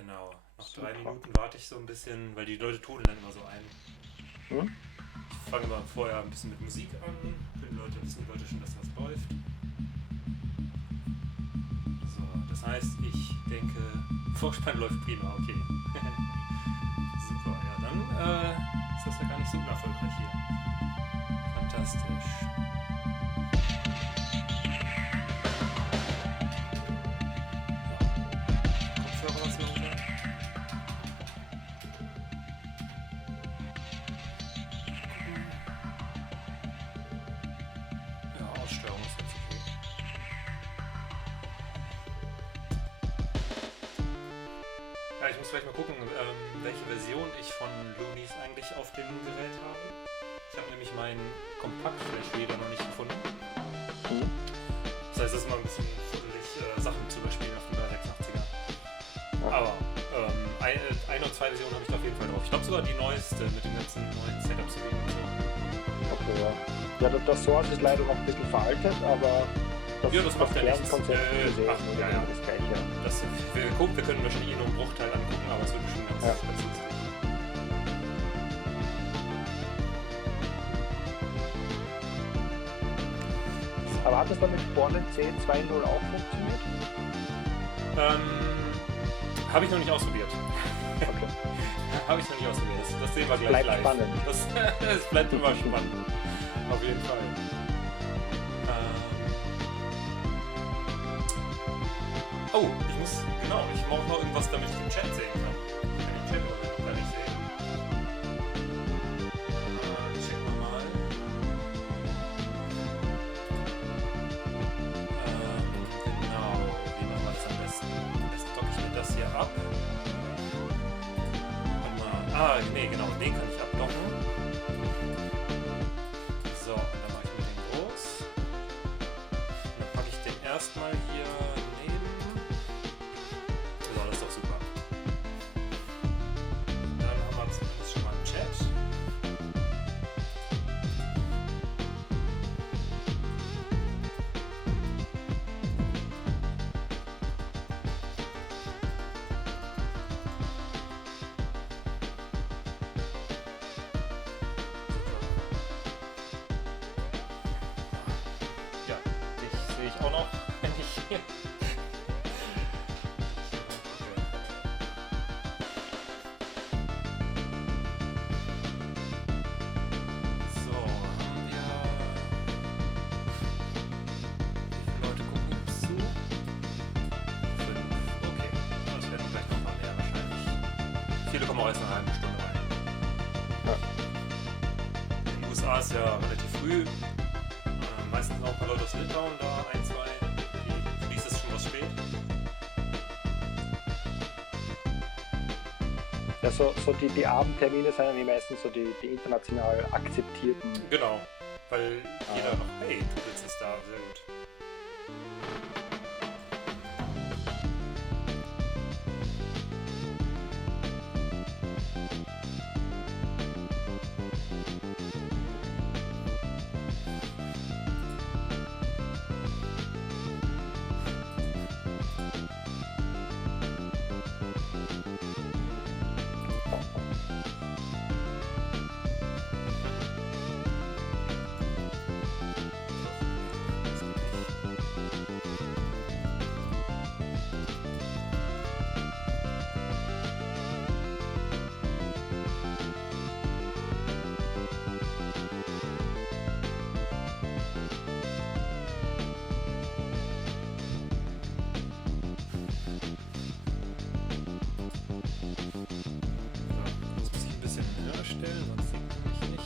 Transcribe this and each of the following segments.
Genau. Noch Super. 3 Minuten warte ich so ein bisschen, weil die Leute trudeln dann immer so ein. Hm? Ich fange mal vorher ein bisschen mit Musik an, für die Leute wissen die Leute schon, dass was läuft. So, das heißt, ich denke, Vorspann läuft prima, okay. Super, ja, dann ist das ja gar nicht so unerfolgreich hier. Fantastisch. Kopfhörer was lauter. Ja, Aussteuerung ist jetzt okay. Ja, ich muss vielleicht mal gucken, welche Version ich von Loonies eigentlich auf dem Gerät habe. Ich habe nämlich meinen Kompakt-Flash-Reader noch nicht gefunden. Das heißt, es ist mal ein bisschen fuddelig, Sachen zu überspielen auf dem 386er. Ja. Aber eine und zwei Versionen habe ich da auf jeden Fall drauf. Ich glaube sogar die neueste mit den ganzen neuen Setups und so. Okay, ja. Ja, das Source ist leider noch ein bisschen veraltet, aber Das macht ja nichts. Kernkonzept gesehen, Ja. das gleiche. Wir können wahrscheinlich nur einen Bruchteil angucken, aber es wird bestimmt ganz lustig. Aber hat das dann mit Borland C2.0 auch funktioniert? Habe ich noch nicht ausprobiert. Okay. Habe ich noch nicht ausprobiert. Das sehen wir gleich Bleibt live. spannend. Es bleibt immer spannend. Auf jeden Fall. Ich brauche noch irgendwas, damit ich den Chat sehen kann. Ich kann den Chat auch gar nicht sehen. Checken wir mal. Genau, wie machen wir das am besten? Jetzt docke ich mir das hier ab. Warte mal. Nee, genau, den kann ich abdocken. So, und dann mache ich mir den groß. Und dann packe ich den erstmal hier neben. So, das ist doch super. Dann haben wir zumindest schon mal einen Chat. Ja, dich sehe ich auch noch, wenn ich hier. So, haben wir. Wie viele Leute gucken uns zu? 5. Okay, das werden gleich noch mal mehr wahrscheinlich. Viele kommen auch erst nach einer halben Stunde rein. Ja. In den USA ist ja relativ früh. Meistens sind auch ein paar Leute aus Litauen da, 1, 2. Für die ist es schon was spät. Ja, so die Abendtermine sind ja meistens so die international akzeptierten. Genau, weil jeder noch, hey, Tudels ist da, sehr gut. Jetzt muss ich ein bisschen höher stellen, sonst sieht man mich nicht.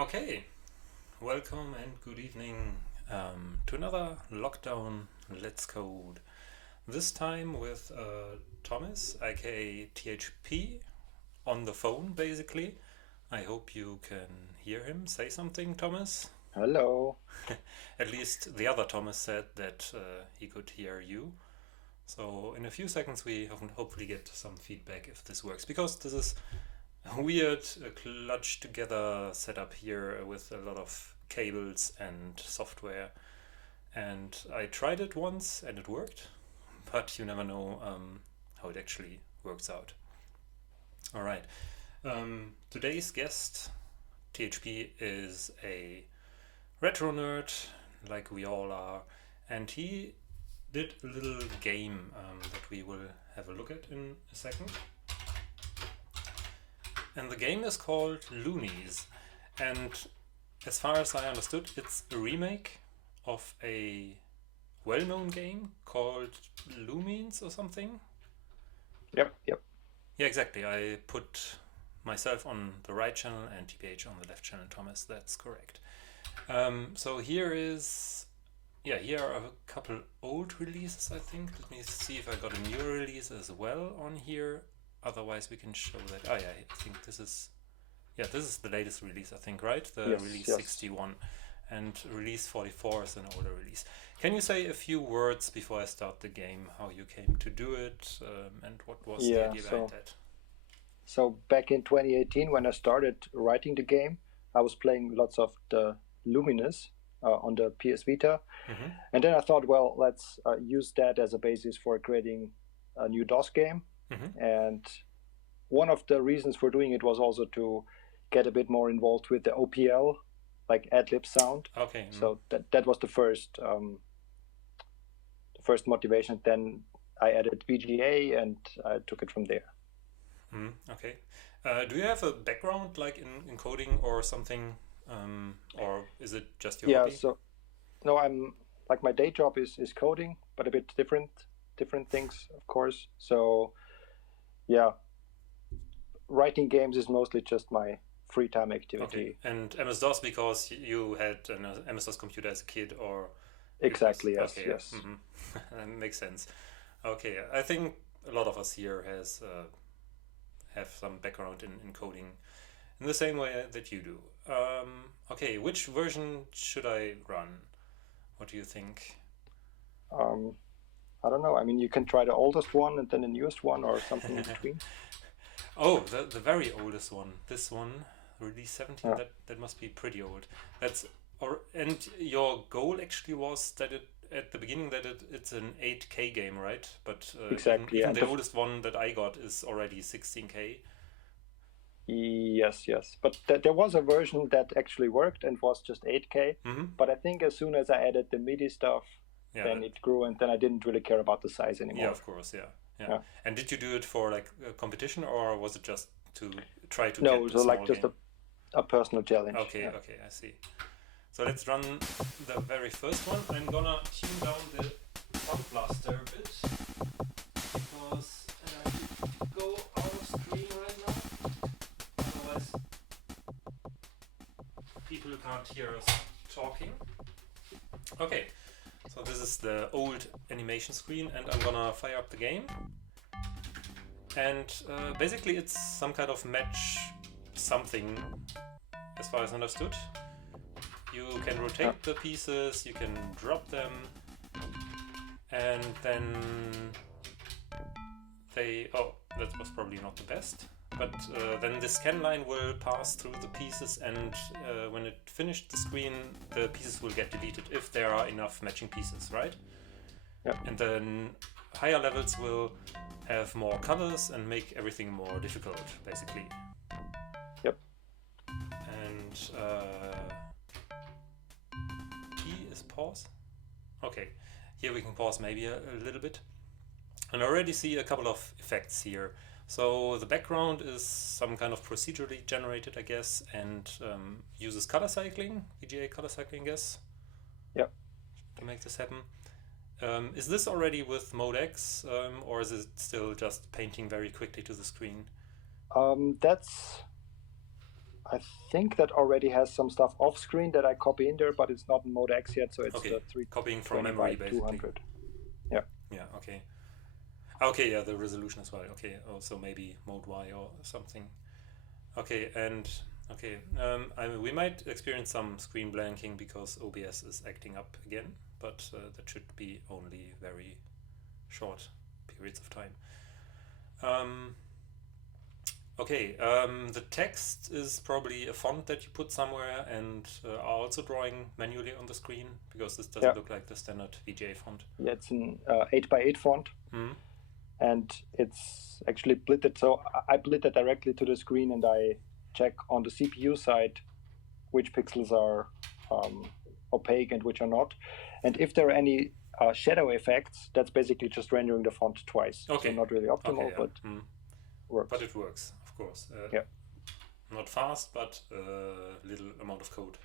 Okay, welcome and good evening to another lockdown Let's Code. This time with Thomas, aka THP, on the phone basically. I hope you can hear him. Say something, Thomas. Hello. At least the other Thomas said that he could hear you. So in a few seconds we hopefully get some feedback if this works, because this is a weird clutch together setup here with a lot of cables and software, and I tried it once and it worked, but you never know how it actually works out. All right, today's guest, THP, is a retro nerd like we all are, and he did a little game that we will have a look at in a second. And the game is called Loonies, and as far as I understood, it's a remake of a well-known game called Loonies or something. Yep. Yeah, exactly. I put myself on the right channel and TPH on the left channel, Thomas. That's correct. So here are a couple old releases, I think. Let me see if I got a new release as well on here. Otherwise, we can show that. Oh yeah, I think this is the latest release, I think, right? The release 61, and release 44 is an older release. Can you say a few words before I start the game, how you came to do it, and what was the idea behind that? So back in 2018, when I started writing the game, I was playing lots of the Luminous on the PS Vita, and then I thought, well, let's use that as a basis for creating a new DOS game. And one of the reasons for doing it was also to get a bit more involved with the OPL, like Adlib sound. Okay. So that was the first motivation. Then I added VGA and I took it from there. Okay. Do you have a background like in coding or something, or is it just your hobby? No, I'm like, my day job is coding, but a bit different things, of course. So yeah, writing games is mostly just my free time activity. Okay. And MS-DOS because you had an MS-DOS computer as a kid, or? Exactly, yes. Okay, yes. That makes sense. Okay, I think a lot of us here have some background in coding in the same way that you do. Okay, which version should I run? What do you think? I don't know. I mean, you can try the oldest one and then the newest one, or something in between. Oh, the very oldest one. This one, release 17. That must be pretty old. And your goal actually was that at the beginning it's an 8K game, right? But exactly. Even the oldest one that I got is already 16K. Yes. But there was a version that actually worked and was just 8K. But I think as soon as I added the Midi stuff, then it grew, and then I didn't really care about the size anymore. Yeah, of course, yeah. And did you do it for like a competition, or was it just to try to get a small game? No, like just a personal challenge. Okay, I see. So let's run the very first one. I'm gonna tune down the Sound Blaster a bit, because I have to go out of screen right now. Otherwise, people can't hear us talking. Okay. So this is the old animation screen, and I'm gonna fire up the game. And basically it's some kind of match something, as far as understood. You can rotate the pieces, you can drop them, and then that was probably not the best. But then the scan line will pass through the pieces, and when it finished the screen, the pieces will get deleted if there are enough matching pieces, right? Yeah. And then higher levels will have more colors and make everything more difficult, basically. Yep. And P is pause. Okay, here we can pause maybe a little bit. And I already see a couple of effects here. So the background is some kind of procedurally generated, I guess, and uses color cycling, VGA color cycling, I guess. Yeah. To make this happen. Is this already with Mode X, or is it still just painting very quickly to the screen? I I think that already has some stuff off screen that I copy in there, but it's not in mode X yet, so it's the 320 copying from memory by basically. 200. Yeah. Yeah. Okay. Okay. Yeah. The resolution as well. Okay. Also maybe mode Y or something. Okay. And okay. We might experience some screen blanking because OBS is acting up again, but that should be only very short periods of time. Okay, the text is probably a font that you put somewhere and are also drawing manually on the screen, because this doesn't look like the standard VGA font. Yeah, it's an 8x8 font, and it's actually blitted. So I blit it directly to the screen, and I check on the CPU side which pixels are opaque and which are not. And if there are any shadow effects, that's basically just rendering the font twice. Okay. So not really optimal, but works. But it works, of course. Not fast, but little amount of code,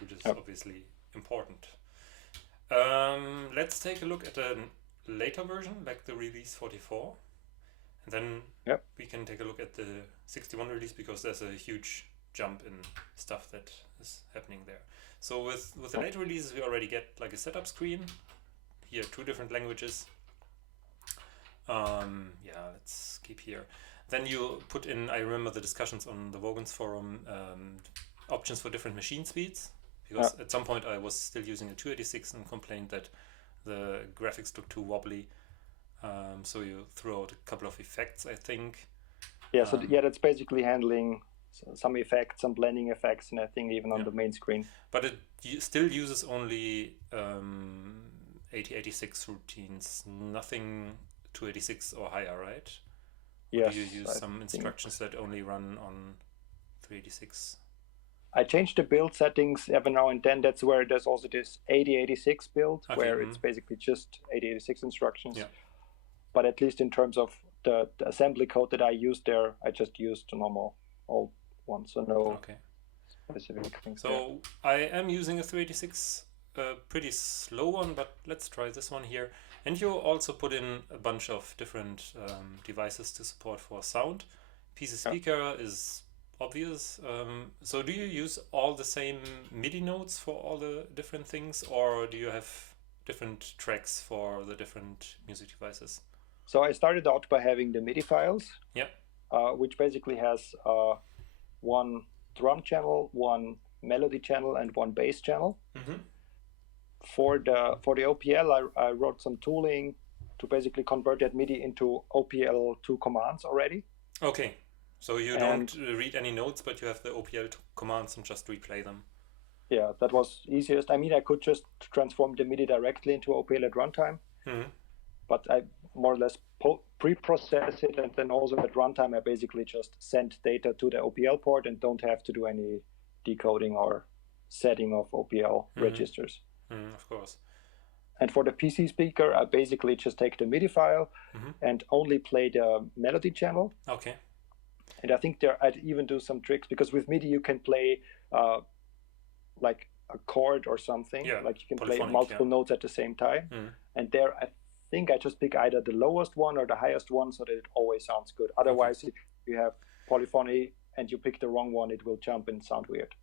which is obviously important. Let's take a look at a later version, like the release 44. And then we can take a look at the 61 release, because there's a huge jump in stuff that is happening there. So with the later releases, we already get like a setup screen. Here, 2 different languages. Let's keep here. Then you put in, I remember the discussions on the Vogons forum, options for different machine speeds, because at some point I was still using a 286 and complained that the graphics looked too wobbly. So you threw out a couple of effects, I think. Yeah, so that's basically handling some effects, some blending effects, and I think even on the main screen. But it still uses only 8086 routines, nothing 286 or higher, right? Yes. Or do you use some instructions that only run on 386? I changed the build settings every now and then. That's where there's also this 8086 build, where it's basically just 8086 instructions. Yeah. But at least in terms of the assembly code that I used there, I just used the normal old one, so no specific things. So I am using a 386, pretty slow one, but let's try this one here. And you also put in a bunch of different devices to support for sound. PC speaker is obvious. So do you use all the same MIDI notes for all the different things, or do you have different tracks for the different music devices? So I started out by having the MIDI files, which basically has one drum channel, one melody channel, and one bass channel. For the OPL, I wrote some tooling to basically convert that MIDI into OPL2 commands already. Okay, so you don't read any notes, but you have the OPL2 commands and just replay them. Yeah, that was easiest. I mean, I could just transform the MIDI directly into OPL at runtime, but I more or less pre-process it, and then also at runtime I basically just send data to the OPL port and don't have to do any decoding or setting of OPL registers. Of course. And for the PC speaker, I basically just take the MIDI file and only play the melody channel. Okay. And I think there I'd even do some tricks, because with MIDI you can play like a chord or something. Yeah, like you can play multiple notes at the same time. And there I think I just pick either the lowest one or the highest one so that it always sounds good. Otherwise, if you have polyphony and you pick the wrong one, it will jump and sound weird.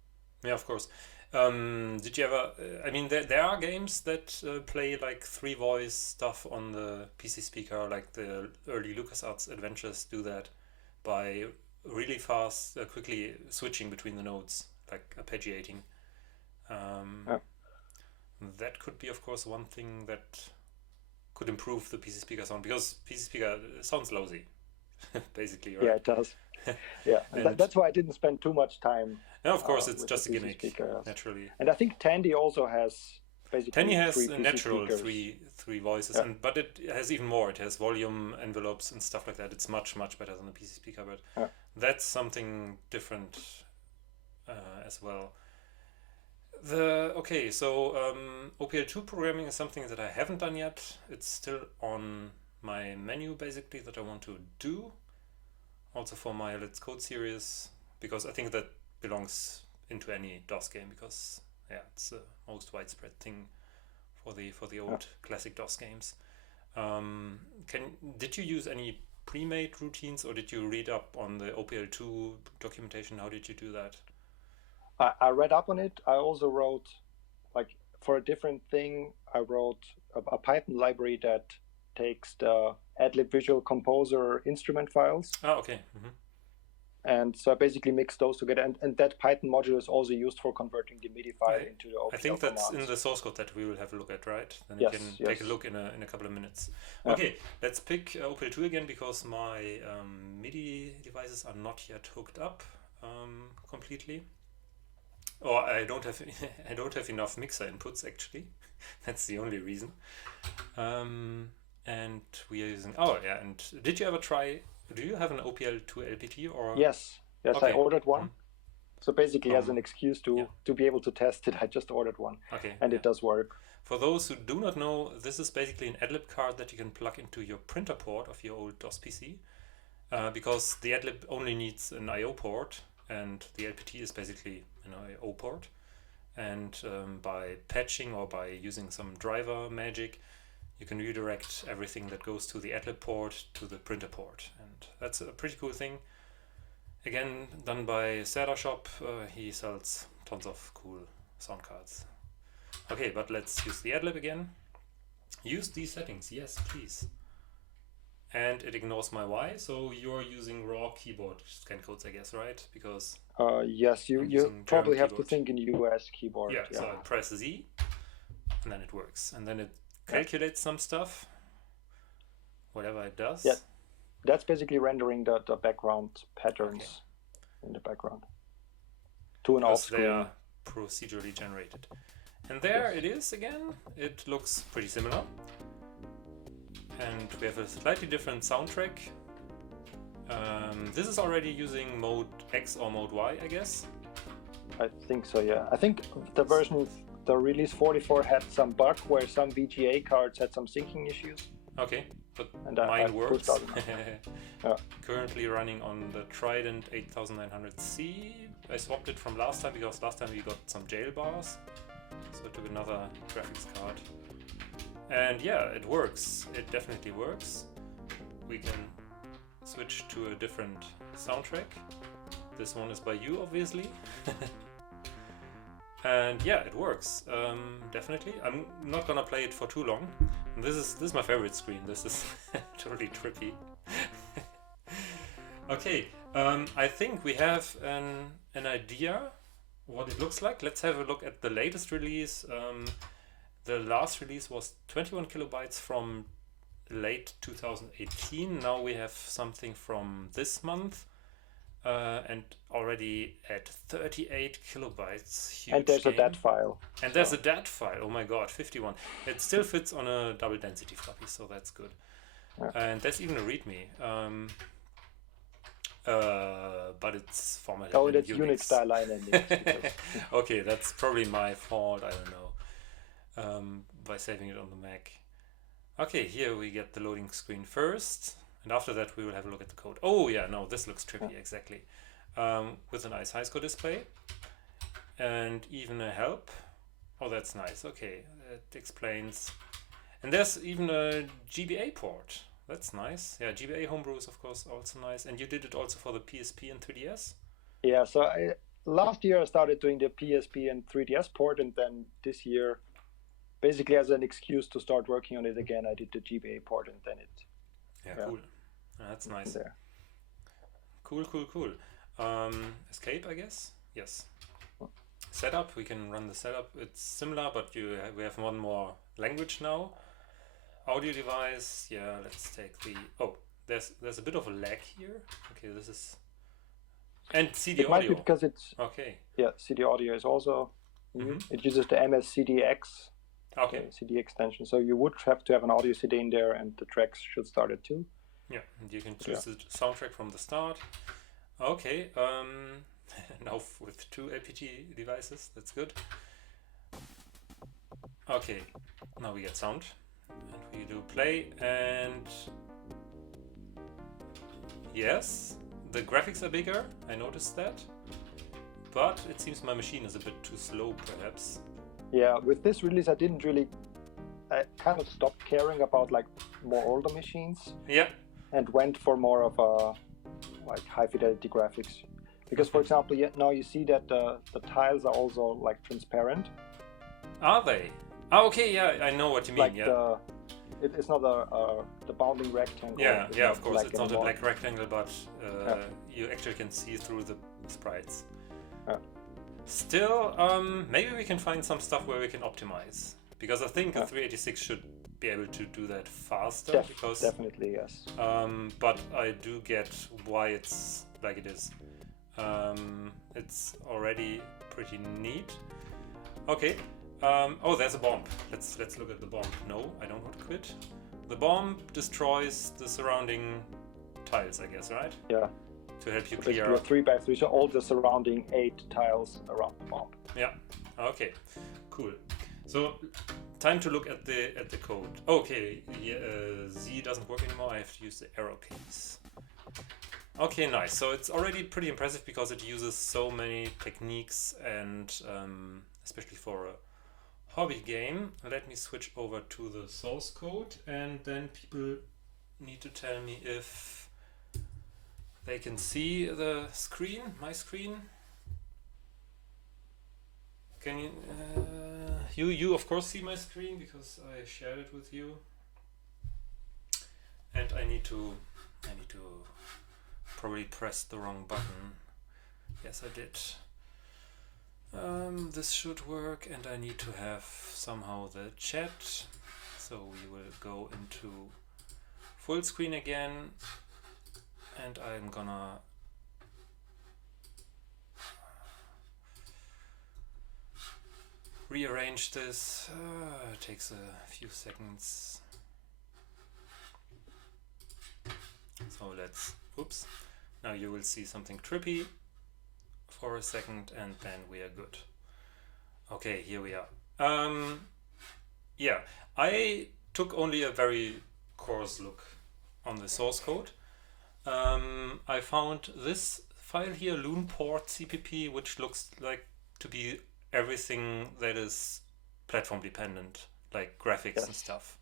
Yeah, of course. Did you ever, I mean, there are games that play like 3-voice stuff on the PC speaker, like the early LucasArts adventures do that by really fast, quickly switching between the notes, like arpeggiating. That could be, of course, one thing that could improve the PC speaker sound, because PC speaker sounds lousy, basically, right? Yeah, it does. Yeah, and that's why I didn't spend too much time. Yeah, of course, it's just a gimmick, speaker, naturally. And I think Tandy also has basically Tandy has a natural three voices, but it has even more. It has volume envelopes and stuff like that. It's much better than the PC speaker, but that's something different as well. So OPL2 programming is something that I haven't done yet. It's still on my menu, basically, that I want to do. Also for my Let's Code series, because I think that belongs into any DOS game, because it's the most widespread thing for the old classic DOS games. Did you use any pre-made routines, or did you read up on the OPL2 documentation? How did you do that? I read up on it. I also wrote, like, for a different thing, I wrote a Python library that takes the Adlib Visual Composer instrument files. Oh, okay. Mm-hmm. And so I basically mix those together. And that Python module is also used for converting the Midi file into the OPL I think that's commands. in the source code that we will have a look at, right? Then yes, you can yes. take a look in a couple of minutes. Okay, let's pick OPL2 again because my Midi devices are not yet hooked up completely. Or I don't have I don't have enough mixer inputs actually. That's the only reason. And we are using and did you ever try? Do you have an OPL2 LPT or? Yes, Okay. I ordered one. So basically, as an excuse to be able to test it, I just ordered one. Okay. And it does work. For those who do not know, this is basically an Adlib card that you can plug into your printer port of your old DOS PC, because the Adlib only needs an I/O port, and the LPT is basically an I/O port. And by patching or by using some driver magic, you can redirect everything that goes to the Adlib port to the printer port, and that's a pretty cool thing. Again, done by Serda Shop. He sells tons of cool sound cards. Okay, but let's use the Adlib again. Use these settings, yes, please. And it ignores my Y, so you're using raw keyboard scan codes, I guess, right? Because yes, you probably have to think in US keyboard. Yeah, so I press Z, and then it works, and then it calculates some stuff, whatever it does. Yeah, that's basically rendering the background patterns in the background to an off-screen. They are procedurally generated. And there it is again. It looks pretty similar. And we have a slightly different soundtrack. This is already using mode X or mode Y, I guess. I think so, yeah. I think the version, the release 44 had some bug where some VGA cards had some syncing issues. Okay, but mine works. Yeah. Currently running on the Trident 8900C. I swapped it from last time because last time we got some jail bars. So I took another graphics card. And yeah, it works. It definitely works. We can switch to a different soundtrack. This one is by you, obviously. And yeah, it works. Definitely. I'm not gonna play it for too long. This is my favorite screen. This is totally trippy. Okay, I think we have an idea what it looks like. Let's have a look at the latest release. The last release was 21 kilobytes from late 2018. Now we have something from this month, and already at 38 kilobytes. Huge and there's game. a DAT file. And there's a DAT file. Oh my god, 51. It still fits on a double density floppy, so that's good. Yeah. And there's even a README. But it's formatted in that's Unix style line ending. Okay, that's probably my fault. I don't know. By saving it on the Mac. Okay, here we get the loading screen first, and after that we will have a look at the code. Oh yeah, no, this looks trippy, exactly. With a nice high score display, and even a help. Oh, that's nice. Okay, it explains. And there's even a GBA port. That's nice. Yeah, GBA homebrew is of course also nice. And you did it also for the PSP and 3DS? Yeah, so last year I started doing the PSP and 3DS port, and then this year, basically as an excuse to start working on it again, I did the GBA port, and then it... Yeah, cool. That's nice. There. Cool. Escape, I guess? Yes. Setup, we can run the setup. It's similar, but we have one more language now. Audio device, yeah, let's take the... Oh, there's a bit of a lag here. Okay, this is... And CD audio. It might be because it's... Okay. Yeah, CD audio is also... It uses the MSCDX CD extension, so you would have to have an audio CD in there, and the tracks should start it too. Yeah, and you can choose the soundtrack from the start. Okay, now with 2 LPG devices, that's good. Okay, now we get sound, and we do play, and yes, the graphics are bigger, I noticed that, but it seems my machine is a bit too slow, perhaps. Yeah, with this release I kind of stopped caring about like more older machines. Yeah. And went for more of a like high fidelity graphics, Because, for example, now you see that the tiles are also like transparent. Are they? Oh, okay, yeah, I know what you mean. Like yeah. It's not the bounding rectangle. Yeah, of course. It's not anymore. a black rectangle, but you actually can see through the sprites. Yeah. Still, maybe we can find some stuff where we can optimize. Because I think a 386 should be able to do that faster. Definitely, yes. But I do get why it's like it is. It's already pretty neat. Okay. Oh, there's a bomb. Let's look at the bomb. No, I don't want to quit. The bomb destroys the surrounding tiles, I guess, right? Yeah. To help you so clear. 3x3, so all the surrounding 8 tiles around the bomb. Yeah. Okay. Cool. So, time to look at the code. Okay. Yeah, Z doesn't work anymore. I have to use the arrow keys. Okay, nice. So it's already pretty impressive because it uses so many techniques and especially for a hobby game. Let me switch over to the source code and then people need to tell me if they can see the screen, my screen. Can you you of course see my screen because I shared it with you. And I need to probably press the wrong button. Yes, I did. This should work, and I need to have somehow the chat. So we will go into full screen again, and I'm gonna rearrange this. It takes a few seconds. So let's, oops. Now you will see something trippy for a second and then we are good. Okay, here we are. Yeah, I took only a very coarse look on the source code. I found this file here, loonport cpp, which looks like to be everything that is platform dependent, like graphics and stuff.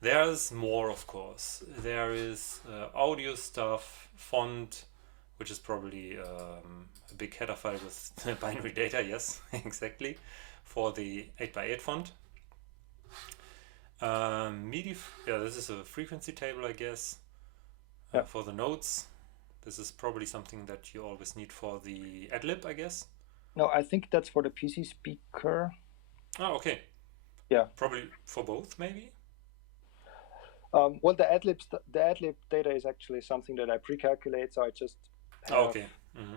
There's more, of course. There is audio stuff, font, which is probably a big header file with binary data, yes, exactly, for the 8x8 font. Midi, yeah, this is a frequency table, I guess, for the notes. This is probably something that you always need for the Adlib, I guess. No, I think that's for the PC speaker. Oh, okay. Yeah. Probably for both, maybe? Well, the Adlib data is actually something that I pre-calculate, so I just have, okay. Mm-hmm.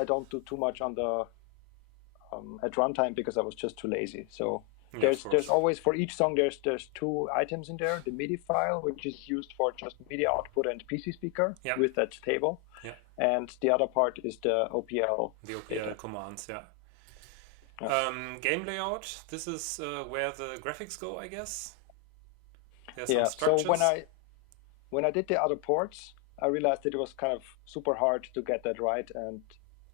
I don't do too much on the at runtime because I was just too lazy. So there's always, for each song, there's 2 items in there: the Midi file, which is used for just Midi output and PC speaker with that table, and the other part is the OPL. The OPL data. commands, game layout. This is where the graphics go, I guess. There's some so when I did the other ports, I realized that it was kind of super hard to get that right, and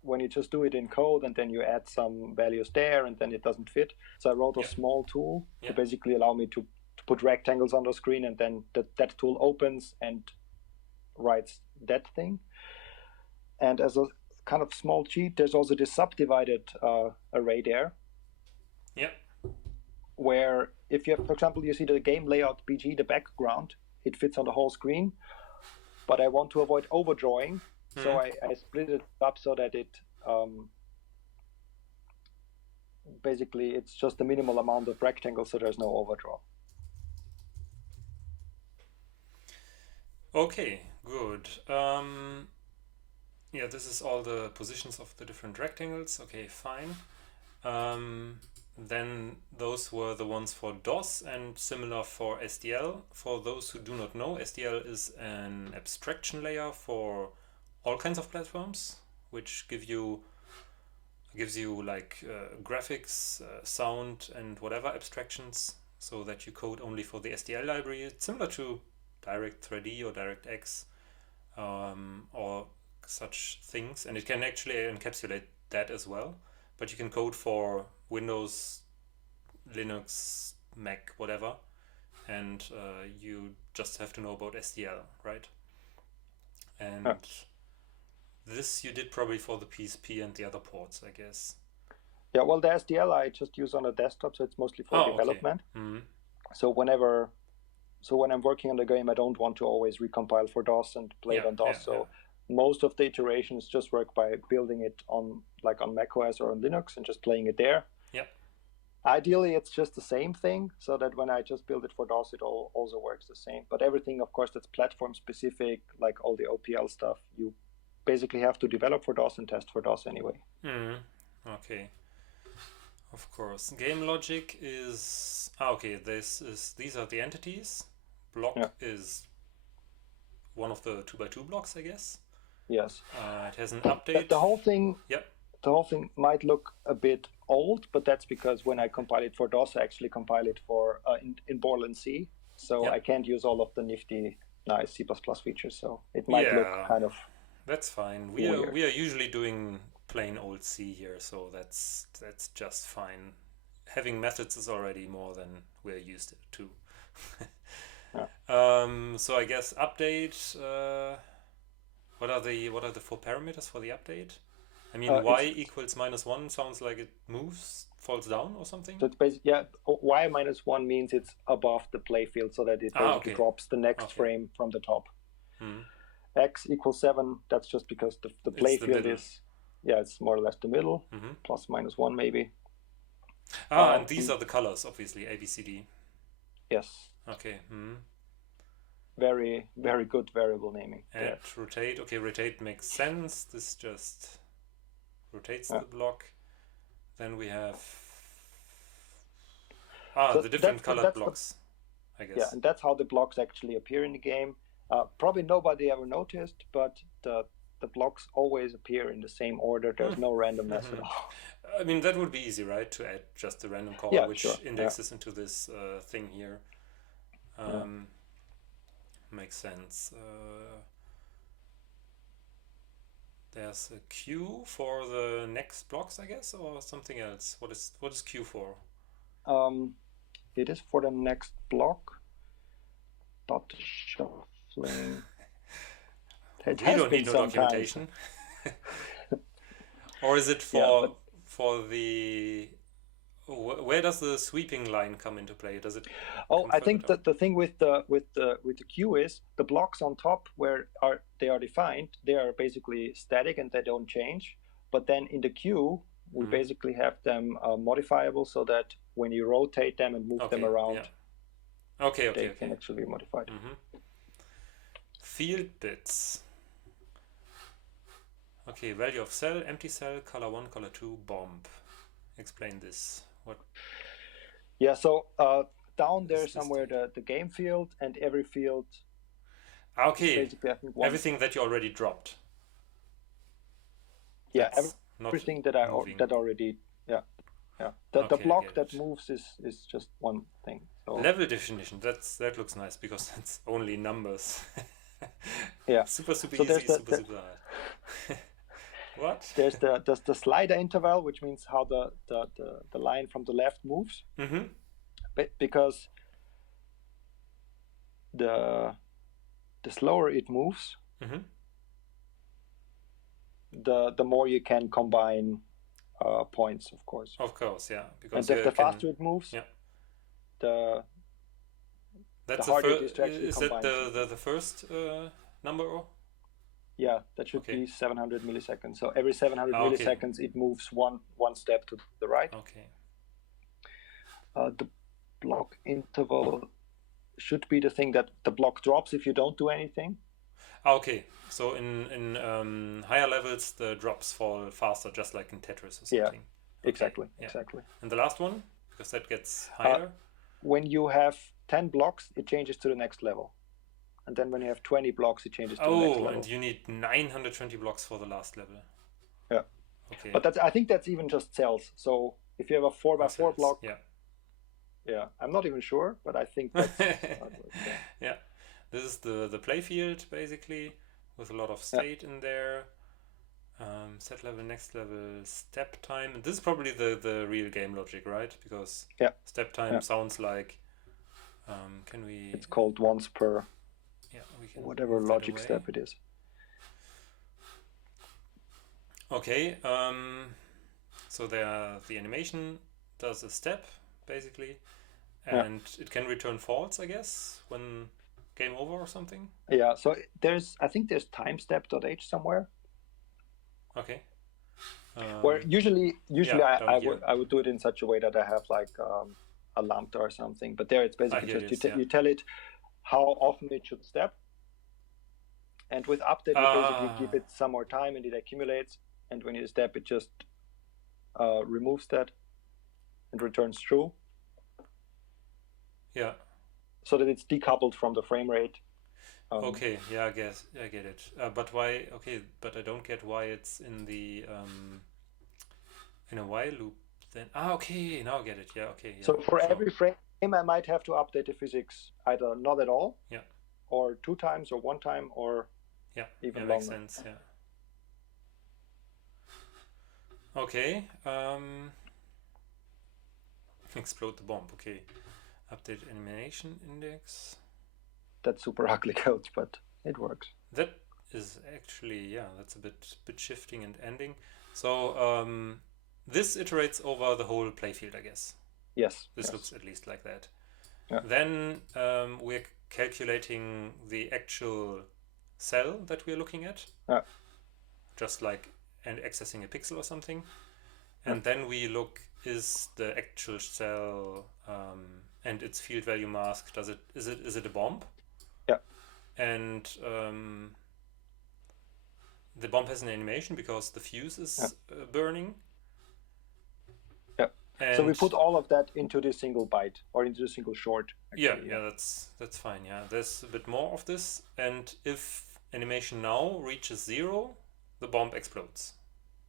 when you just do it in code and then you add some values there and then it doesn't fit. So I wrote a small tool to basically allow me to put rectangles on the screen, and then that tool opens and writes that thing. And as a kind of small cheat, there's also this subdivided array there. Yeah. Where if you have, for example, you see the game layout BG, the background, it fits on the whole screen, but I want to avoid overdrawing, so I split it up so that it basically it's just a minimal amount of rectangles, so there's no overdraw. Okay, good. Yeah, this is all the positions of the different rectangles. Okay, fine. Then those were the ones for DOS and similar for SDL. For those who do not know, SDL is an abstraction layer for all kinds of platforms, which gives you like graphics, sound, and whatever abstractions, so that you code only for the SDL library. It's similar to Direct3D or DirectX or such things, and it can actually encapsulate that as well. But you can code for Windows, Linux, Mac, whatever, and you just have to know about SDL, right? And this you did probably for the PSP and the other ports, I guess. Yeah, well, the SDL I just use on a desktop, so it's mostly for development. Okay. So when I'm working on the game, I don't want to always recompile for DOS and play it on DOS. Most of the iterations just work by building it on macOS or on Linux and just playing it there. Yeah. Ideally, it's just the same thing, so that when I just build it for DOS, it also works the same. But everything, of course, that's platform specific, like all the OPL stuff, you basically have to develop for DOS and test for DOS anyway. Okay. Of course. Game logic is these are the entities. Block is one of the 2x2 blocks, I guess. Yes. It has an update. The whole thing. Yep. The whole thing might look a bit old, but that's because when I compile it for DOS, I actually compile it for in Borland C, so I can't use all of the nifty, nice C++ features. So it might look kind of. That's fine. We are usually doing plain old C here, so that's just fine. Having methods is already more than we're used to. So I guess update. What are the 4 parameters for the update? I mean, y equals -1 sounds like it falls down or something. So it's basically y -1 means it's above the playfield, so that it basically drops the next frame from the top. X equals 7. That's just because the playfield is it's more or less the middle, plus -1 maybe. And these are the colors, obviously, A, B, C, D. Yes. Okay. Very, very good variable naming. And rotate. Okay, rotate makes sense. This just rotates the block. Then we have the different colored blocks, I guess. Yeah, and that's how the blocks actually appear in the game. Probably nobody ever noticed, but the blocks always appear in the same order. There's no randomness at all. I mean, that would be easy, right? To add just the random call, which indexes into this thing here. Makes sense. There's a queue for the next blocks, I guess, or something else. What is queue for? It is for the next block. Dot shuffling. We don't need no documentation. Or is it for the? Where does the sweeping line come into play? Does it? I think that the thing with the queue is the blocks on top where they are defined. They are basically static and they don't change. But then in the queue, we basically have them modifiable, so that when you rotate them and move them around, they can actually be modified. Field bits. Okay, value of cell, empty cell, color 1, color 2, bomb. Explain this. What? Yeah, so down there somewhere the game field, and every field. Okay, basically, I think everything that you already dropped. Yeah, everything that already. The block that moves is just one thing. So. Level definition. That looks nice because it's only numbers. Super easy, super hard. What? There's the slider interval, which means how the line from the left moves. Because the slower it moves, the more you can combine points, of course. Of course, yeah. Because and the faster it moves, the harder it is to actually combine. Is that the first number? Yeah, that should be 700 milliseconds. So every 700 milliseconds, it moves one step to the right. Okay. The block interval should be the thing that the block drops if you don't do anything. Okay, so in higher levels, the drops fall faster, just like in Tetris or something. Yeah, exactly. And the last one, because that gets higher? When you have 10 blocks, it changes to the next level. And then when you have 20 blocks, it changes to the next level. And you need 920 blocks for the last level. Yeah. Okay. But I think that's even just cells. So if you have a 4x4 block, I'm not even sure, but I think that's yeah. This is the playfield, basically, with a lot of state in there. Set level, next level, step time. And this is probably the real game logic, right? Because step time sounds like... can we... It's called once per... we can whatever logic step it is. Okay. So the animation does a step basically, and it can return false, I guess, when game over or something. Yeah. So I think there's timestep.h somewhere. Okay. Where usually down here. I would do it in such a way that I have like a lambda or something. But there it's basically just you tell it how often it should step. And with update, you basically give it some more time and it accumulates. And when you step, it just removes that and returns true. Yeah. So that it's decoupled from the frame rate. Okay, yeah, I guess I get it. But why? Okay, but I don't get why it's in the in a while loop. Then okay, now I get it. Yeah, okay. Yeah, so for every frame, I might have to update the physics either not at all, or 2 times, or 1 time, or even longer. Makes sense. Yeah. Okay. Explode the bomb. Okay. Update animation index. That's super ugly code, but it works. That is actually, that's a bit shifting and ending. So this iterates over the whole playfield, I guess. Yes. This looks at least like that. Yeah. Then we're calculating the actual cell that we're looking at. Yeah. Just like and accessing a pixel or something. And then we look, is the actual cell and its field value mask, is it a bomb? Yeah. And the bomb has an animation because the fuse is burning. Yeah. And so we put all of that into this single byte or into a single short. Actually, that's fine. Yeah, there's a bit more of this, and if animation now reaches 0, the bomb explodes.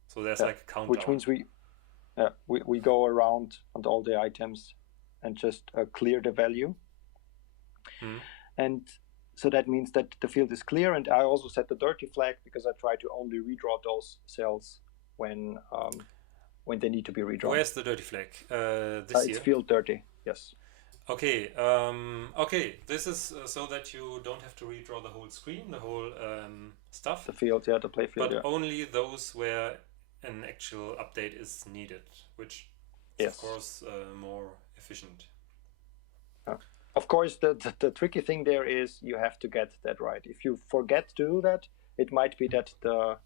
So there's like a countdown. Which means we go around on all the items and just clear the value. And so that means that the field is clear, and I also set the dirty flag because I try to only redraw those cells when they need to be redrawn. Where's the dirty flag? It's field dirty, yes. Okay, this is so that you don't have to redraw the whole screen, the whole stuff. The field, the play field, but only those where an actual update is needed, which is of course more efficient. Of course, the tricky thing there is you have to get that right. If you forget to do that, it might be that the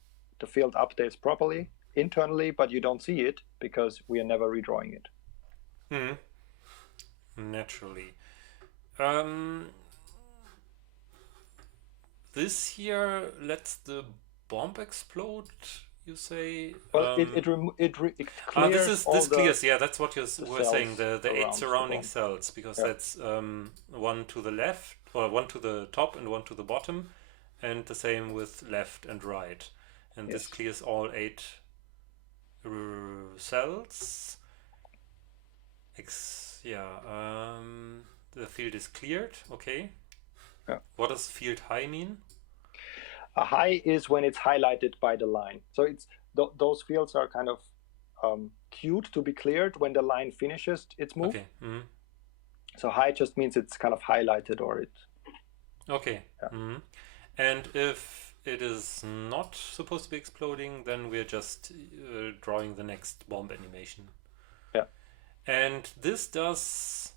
field updates properly internally, but you don't see it because we are never redrawing it. Naturally. This here lets the bomb explode, you say? Well, it clears this clears, that's what you were saying, the 8 surrounding cells, because that's 1 to the left, or 1 to the top and 1 to the bottom, and the same with left and right. And this clears all 8 cells. The field is cleared, okay. What does field high mean? A high is when it's highlighted by the line. So it's those fields are kind of queued to be cleared when the line finishes its move. Okay. So high just means it's kind of highlighted or it. Okay. And if it is not supposed to be exploding, then we're just drawing the next bomb animation. Yeah. And this does.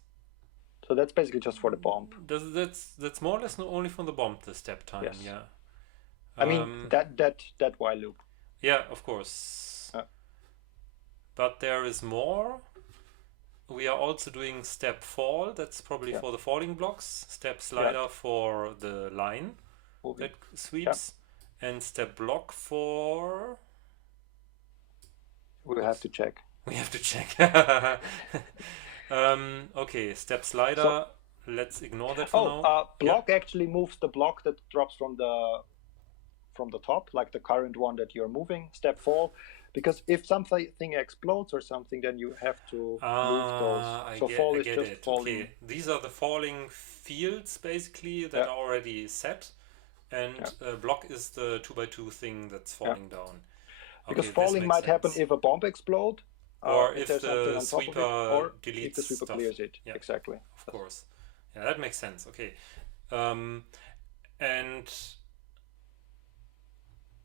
So that's basically just for the bomb. That's more or less only for the bomb, the step time. Yes. Yeah. I mean that while loop. Yeah, of course. But there is more. We are also doing step fall. That's probably for the falling blocks. Step slider for the line that sweeps, and step block for. We'll have to check. We have to check. Okay, step slider. Let's ignore that for now. Block actually moves the block that drops from the top, like the current one that you're moving. Step fall, because if something explodes or something, then you have to move those. Fall is just falling. Okay. These are the falling fields basically that are already set, and block is the 2x2 thing that's falling down. Because falling might happen if a bomb explodes, or if the sweeper or deletes if the sweeper stuff. clears it. Yeah. Exactly. Of course. Yeah, that makes sense. Okay. And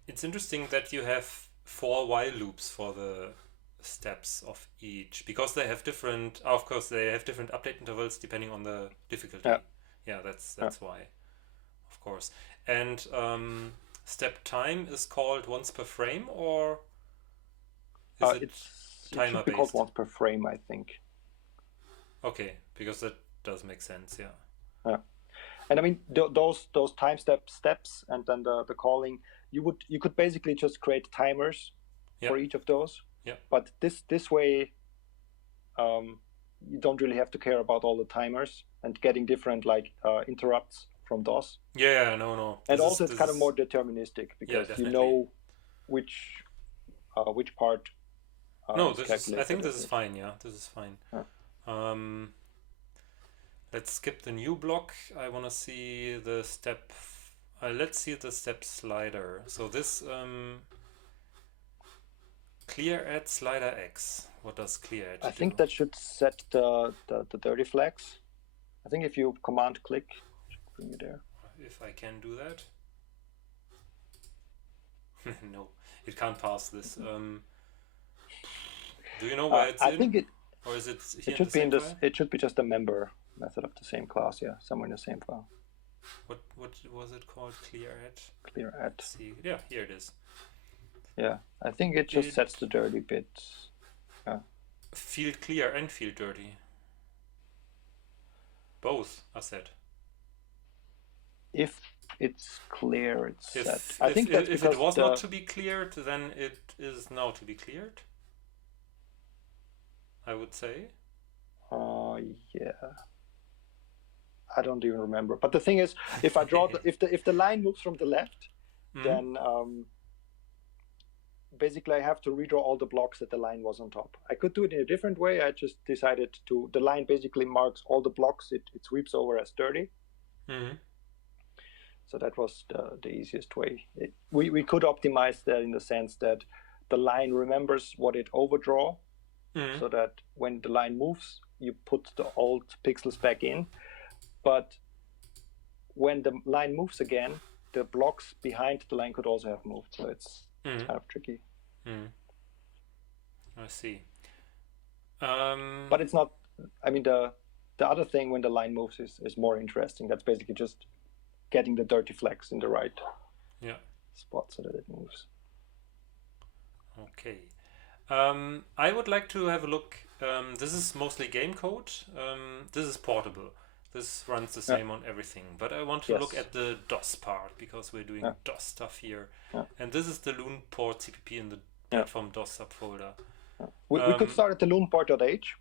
it's interesting that you have 4 while loops for the steps of each, because they have different, of course they have different update intervals depending on the difficulty. Yeah, that's why, of course. And step time is called once per frame, or is it timer should be based? called once per frame, I think. Okay, because that does make sense. Yeah. And I mean those time steps and then the calling, you could basically just create timers for each of those. Yeah. But this way, you don't really have to care about all the timers and getting different interrupts from DOS. Yeah, no. And also it's kind of more deterministic, because you know which part. No, I think this is fine. Yeah, this is fine. Yeah. Let's skip the new block. I want to see the step. Let's see the step slider. So this clear at slider X. What does clear at do? I think that should set the dirty flags. I think if you command click, it should bring you there. If I can do that. No, it can't pass this. Do you know where it's I think or is it here? It should be It should be just a member method of the same class. Yeah, somewhere in the same file. What was it called? Clear at. Clear at. See, yeah, here it is. Yeah, I think it just sets the dirty bits. Yeah. Field clear and field dirty. Both are set. If it's clear, it's set. I think that's if it was not to be cleared, then it is now to be cleared, I would say. Yeah. I don't even remember. But the thing is, if I draw if the line moves from the left, then basically I have to redraw all the blocks that the line was on top. I could do it in a different way. I just decided the line basically marks all the blocks it sweeps over as dirty. So that was the easiest way. We could optimize that in the sense that the line remembers what it overdraw, so that when the line moves, you put the old pixels back in. But when the line moves again, the blocks behind the line could also have moved. So it's kind of tricky. I see. But it's not. I mean, the other thing when the line moves is more interesting. That's basically just getting the dirty flags in the right spot so that it moves. Okay. I would like to have a look. This is mostly game code. This is portable. This runs the same on everything. But I want to look at the DOS part, because we're doing DOS stuff here. And this is the Loon port CPP in the platform DOS subfolder. We could start at the loonport.h.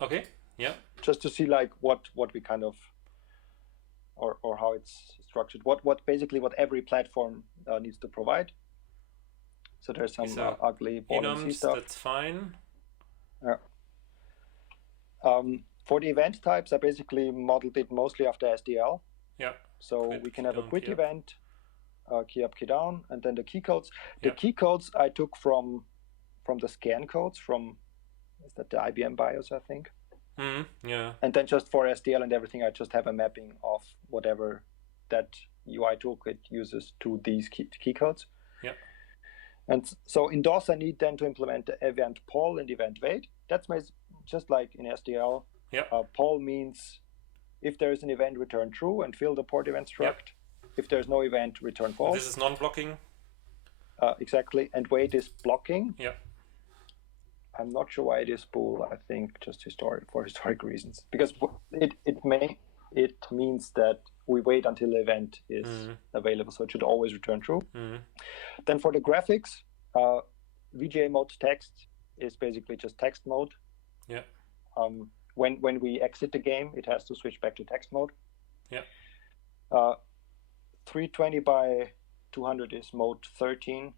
Okay. Yeah. Just to see what we kind of or how it's structured. What every platform needs to provide. So there's some ugly ball stuff. That's fine. Yeah. For the event types, I basically modeled it mostly after SDL. Yeah. So we can have a quit event, key up, key down, and then the key codes. The key codes I took from the scan codes is that the IBM BIOS, I think. Yeah. And then just for SDL and everything, I just have a mapping of whatever that UI toolkit uses to these key codes. Yeah. And so in DOS, I need then to implement the event poll and event wait. That's just like in SDL. Yeah. Poll means if there is an event, return true and fill the port event struct. If there's no event, return false. This is non-blocking. Exactly. And wait is blocking. Yeah. I'm not sure why it is bool. I think just for historic reasons, because it means that we wait until the event is available, so it should always return true. Then for the graphics, VGA mode text is basically just text mode. Yeah. When we exit the game, it has to switch back to text mode. Yeah. 320 by 200 is mode 13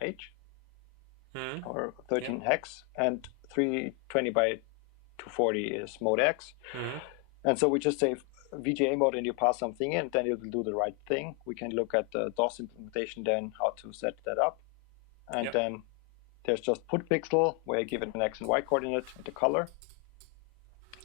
H. Or 13 hex, and 320 by 240 is mode X. And so we just say VGA mode and you pass something in, then it will do the right thing. We can look at the DOS implementation then, how to set that up. And then there's just put pixel, where I give it an X and Y coordinate and the color.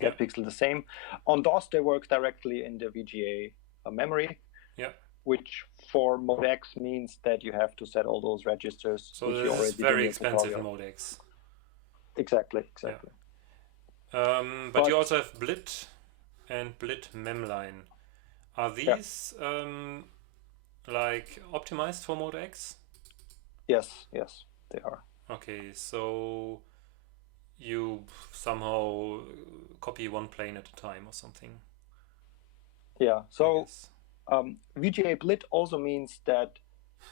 Get pixel the same. On DOS, they work directly in the VGA memory. Yeah. which for Mode X means that you have to set all those registers. So which this is very expensive in Mode X. Exactly. Yeah. But you also have Blit and Blit memline. Are these like optimized for Mode X? Yes, they are. Okay, so you somehow copy one plane at a time or something. Yeah, so VGA Blit also means that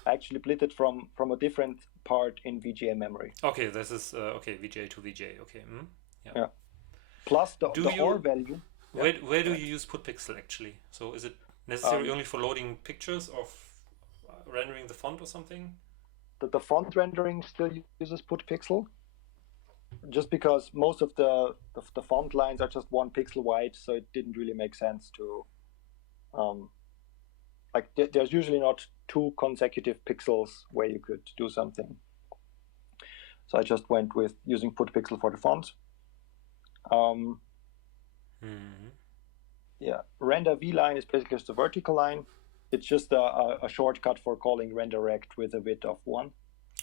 I actually blit it from a different part in VGA memory. Okay, this is VGA to VGA. Okay. Yeah. Plus the OR value. Where do you use putpixel actually? So is it necessary only for loading pictures of rendering the font or something? The font rendering still uses putpixel, just because most of the font lines are just 1 pixel wide, so it didn't really make sense to there's usually not 2 consecutive pixels where you could do something. So I just went with using putpixel for the font. Yeah, render v-line is basically just a vertical line. It's just a shortcut for calling redirect with a width of 1.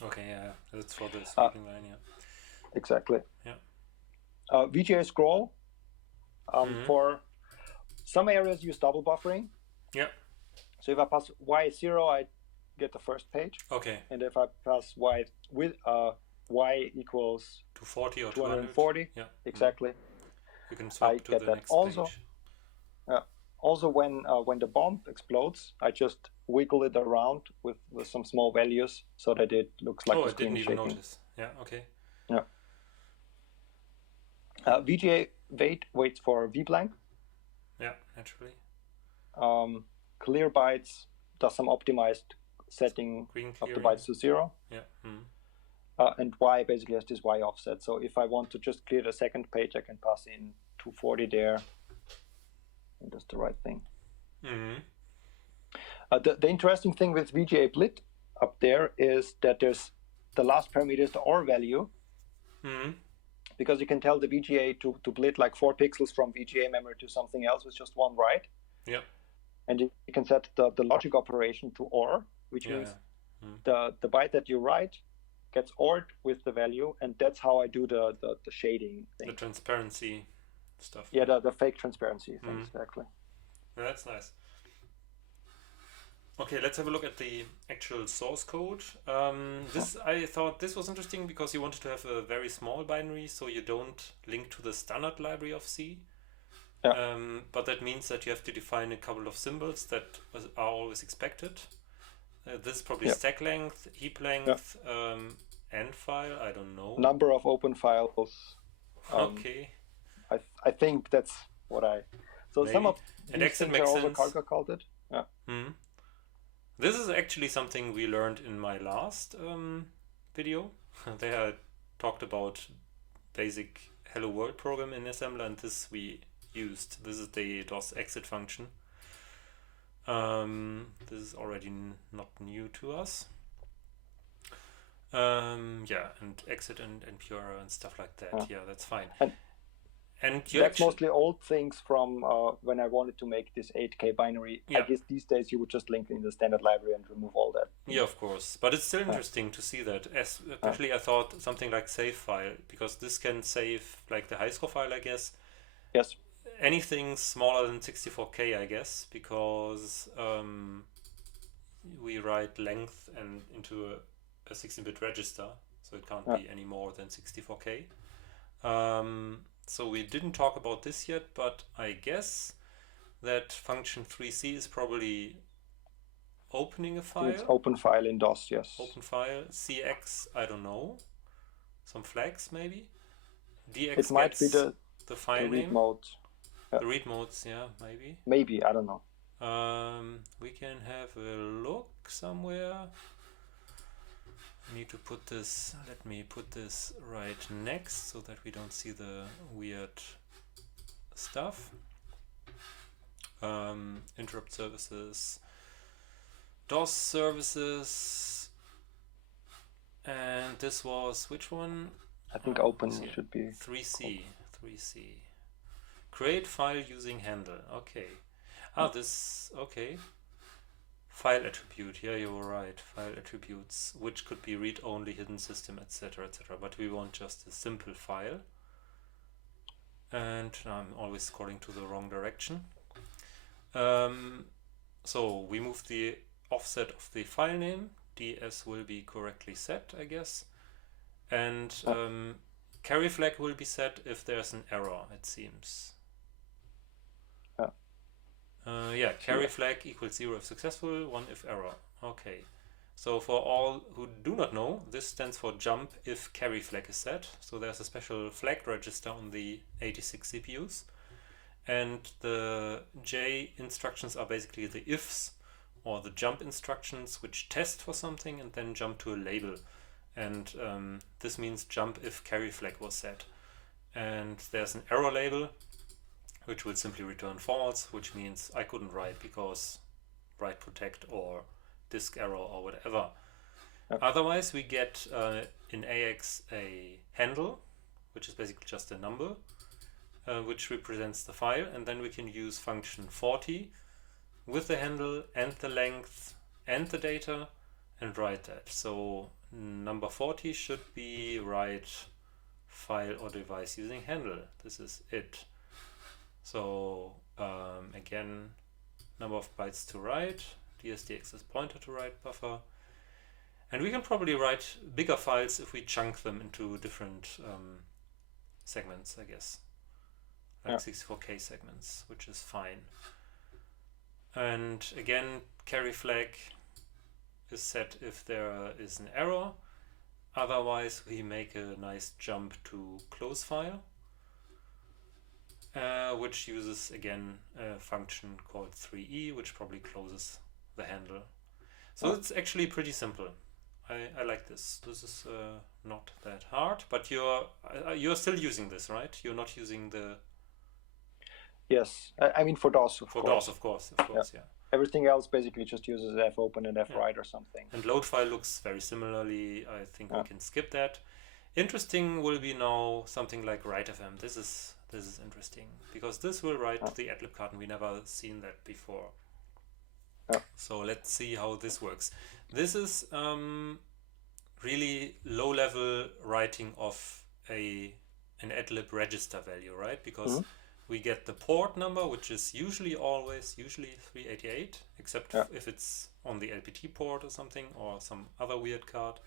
Okay, yeah, that's for the sweeping line, yeah. Exactly. Yeah. VGA scroll. For some areas, use double buffering. Yeah. So if I pass y0, I get the first page. Okay. And if I pass y with y equals 240 or 240, yeah, exactly. You can swap to the next also, page. Also, when the bomb explodes, I just wiggle it around with some small values so that it looks like the screen is shaking. I didn't even notice. Yeah, okay. Yeah. VGA waits for v-blank. Yeah, naturally. Clear bytes does some optimized setting of the bytes to 0. Yeah. And y basically has this y offset. So if I want to just clear the second page, I can pass in 240 there. And that's the right thing. The interesting thing with VGA Blit up there is that there's the last parameter is the OR value. Because you can tell the VGA to blit like 4 pixels from VGA memory to something else with just 1 write. Yeah. And you can set the logic operation to OR, which means the byte that you write gets ORed with the value, and that's how I do the shading thing. The transparency stuff. Yeah, the fake transparency thing, exactly. Yeah, that's nice. Okay, let's have a look at the actual source code. I thought this was interesting because you wanted to have a very small binary, so you don't link to the standard library of C. Yeah. But that means that you have to define a couple of symbols that are always expected. This is probably stack length, heap length, end file, I don't know. Number of open files. Okay. I think that's what I... So Maybe. Some of and these things are also Cargo called it. Yeah. This is actually something we learned in my last video. There I talked about basic Hello World program in assembler, and this we used. This is the DOS exit function. This is already not new to us. Yeah, and exit and pure and stuff like that. Yeah, that's fine. And that's mostly old things from when I wanted to make this 8K binary. Yeah. I guess these days you would just link in the standard library and remove all that. Yeah, of course. But it's still interesting to see that. Especially I thought something like save file, because this can save like the high score file, I guess. Yes. Anything smaller than 64K, I guess, because we write length and into a 16-bit register, so it can't be any more than 64K. So we didn't talk about this yet, but I guess that function 3c is probably opening a file. It's open file in DOS, yes. Open file. CX, I don't know. Some flags maybe. DX it might be the file read name. mode. The read modes, yeah, maybe. Maybe, I don't know. We can have a look somewhere. Need to put this, let me put this right next so that we don't see the weird stuff. Interrupt services, DOS services, and this was which one? I think open should be 3C. Create file using handle. Okay. This okay. file attribute. Yeah, you're right. File attributes, which could be read-only, hidden system, etc., etc. But we want just a simple file. And I'm always scrolling to the wrong direction. So we move the offset of the file name. DS will be correctly set, I guess. And carry flag will be set if there's an error, it seems. Yeah, carry flag equals 0 if successful, 1 if error. Okay. So for all who do not know, this stands for jump if carry flag is set. So there's a special flag register on the 86 CPUs. And the J instructions are basically the ifs or the jump instructions which test for something and then jump to a label. And this means jump if carry flag was set. And there's an error label which will simply return false, which means I couldn't write because write protect or disk error or whatever. Okay. Otherwise, we get in AX a handle, which is basically just a number, which represents the file, and then we can use function 40 with the handle and the length and the data and write that. So number 40 should be write file or device using handle. This is it. So again, number of bytes to write, dsdx is pointer to write buffer, and we can probably write bigger files if we chunk them into different segments, I guess, like 64K segments, which is fine. And again, carry flag is set if there is an error. Otherwise, we make a nice jump to close file, which uses again a function called 3e, which probably closes the handle. So it's actually pretty simple. I like this. This is not that hard, but you're still using this, right? You're not using the... Yes, I mean for DOS, of course. For DOS, of course, yeah. Everything else basically just uses fopen and fwrite or something. And load file looks very similarly. I think we can skip that. Interesting will be now something like write.fm. This is interesting because this will write to the Adlib card, and we never seen that before. So let's see how this works. This is really low-level writing of an Adlib register value, right? Because we get the port number, which is usually 388, except if it's on the LPT port or something, or some other weird card.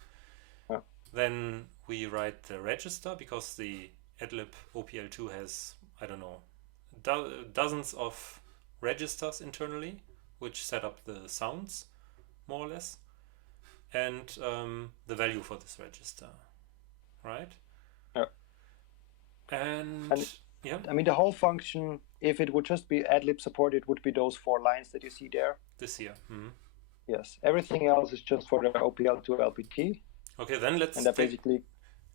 Then we write the register, because the Adlib OPL2 has, I don't know, dozens of registers internally, which set up the sounds, more or less, and the value for this register, right? And yeah. I mean, the whole function, if it would just be Adlib supported, would be those 4 lines that you see there. This here. Yes. Everything else is just for the OPL2 LPT. Okay, then let's... And that basically...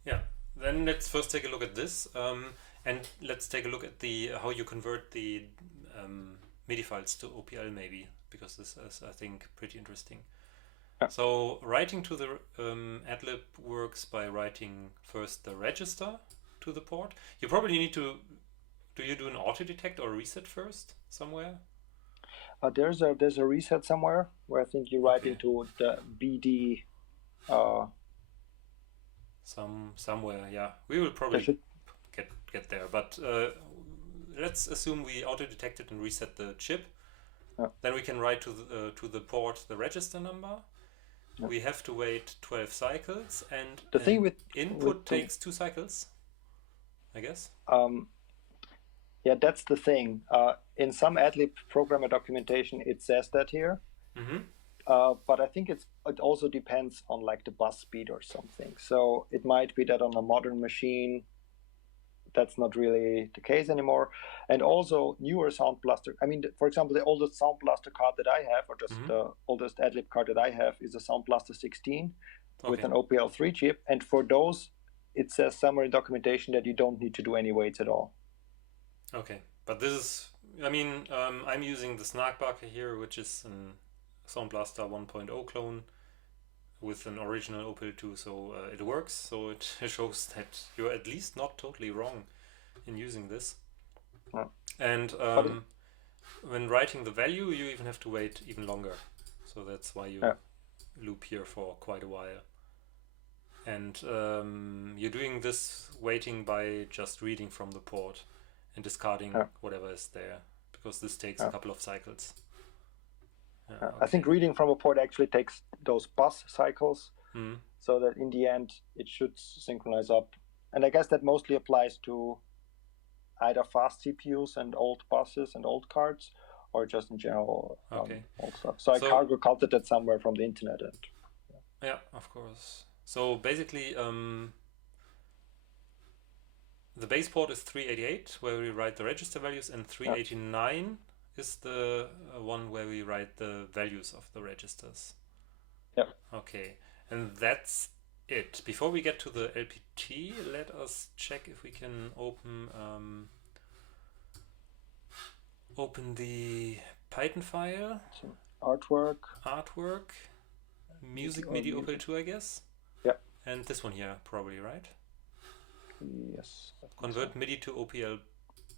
Yeah. Then let's first take a look at this. And let's take a look at the how you convert the MIDI files to OPL, maybe, because this is, I think, pretty interesting. So writing to the Adlib works by writing first the register to the port. You probably need to... Do you do an auto detect or reset first somewhere? There's a reset somewhere where I think you write into the BD. Somewhere, yeah. We will probably get there, but let's assume we auto detected and reset the chip. Then we can write to the port the register number. We have to wait 12 cycles, and the thing with input takes 2 cycles, I guess. Yeah, that's the thing. In some Adlib programmer documentation, it says that here. But I think it also depends on like the bus speed or something. So it might be that on a modern machine, that's not really the case anymore. And also newer Sound Blaster. I mean, for example, the oldest Sound Blaster card that I have, or just the oldest Adlib card that I have, is a Sound Blaster 16 with an OPL3 chip. And for those, it says somewhere in documentation that you don't need to do any weights at all. Okay, but this is, I mean, I'm using the Snarkbarker here, which is an Sound Blaster 1.0 clone with an original OPL2, so it works. So it shows that you're at least not totally wrong in using this. And when writing the value, you even have to wait even longer. So that's why you Yeah. loop here for quite a while. And you're doing this waiting by just reading from the port and discarding whatever is there, because this takes a couple of cycles. Yeah, I think reading from a port actually takes those bus cycles, Mm. so that in the end it should synchronize up. And I guess that mostly applies to either fast CPUs and old buses and old cards, or just in general old stuff. So I cargo culted that somewhere from the internet. And yeah, of course. So basically, the base port is 388, where we write the register values, and 389 is the one where we write the values of the registers. Yeah. Okay, and that's it. Before we get to the LPT, let us check if we can open the Python file. So artwork, music, Midi, Opel 2, I guess. Yeah. And this one here, probably, right? Yes. Convert Midi to OPL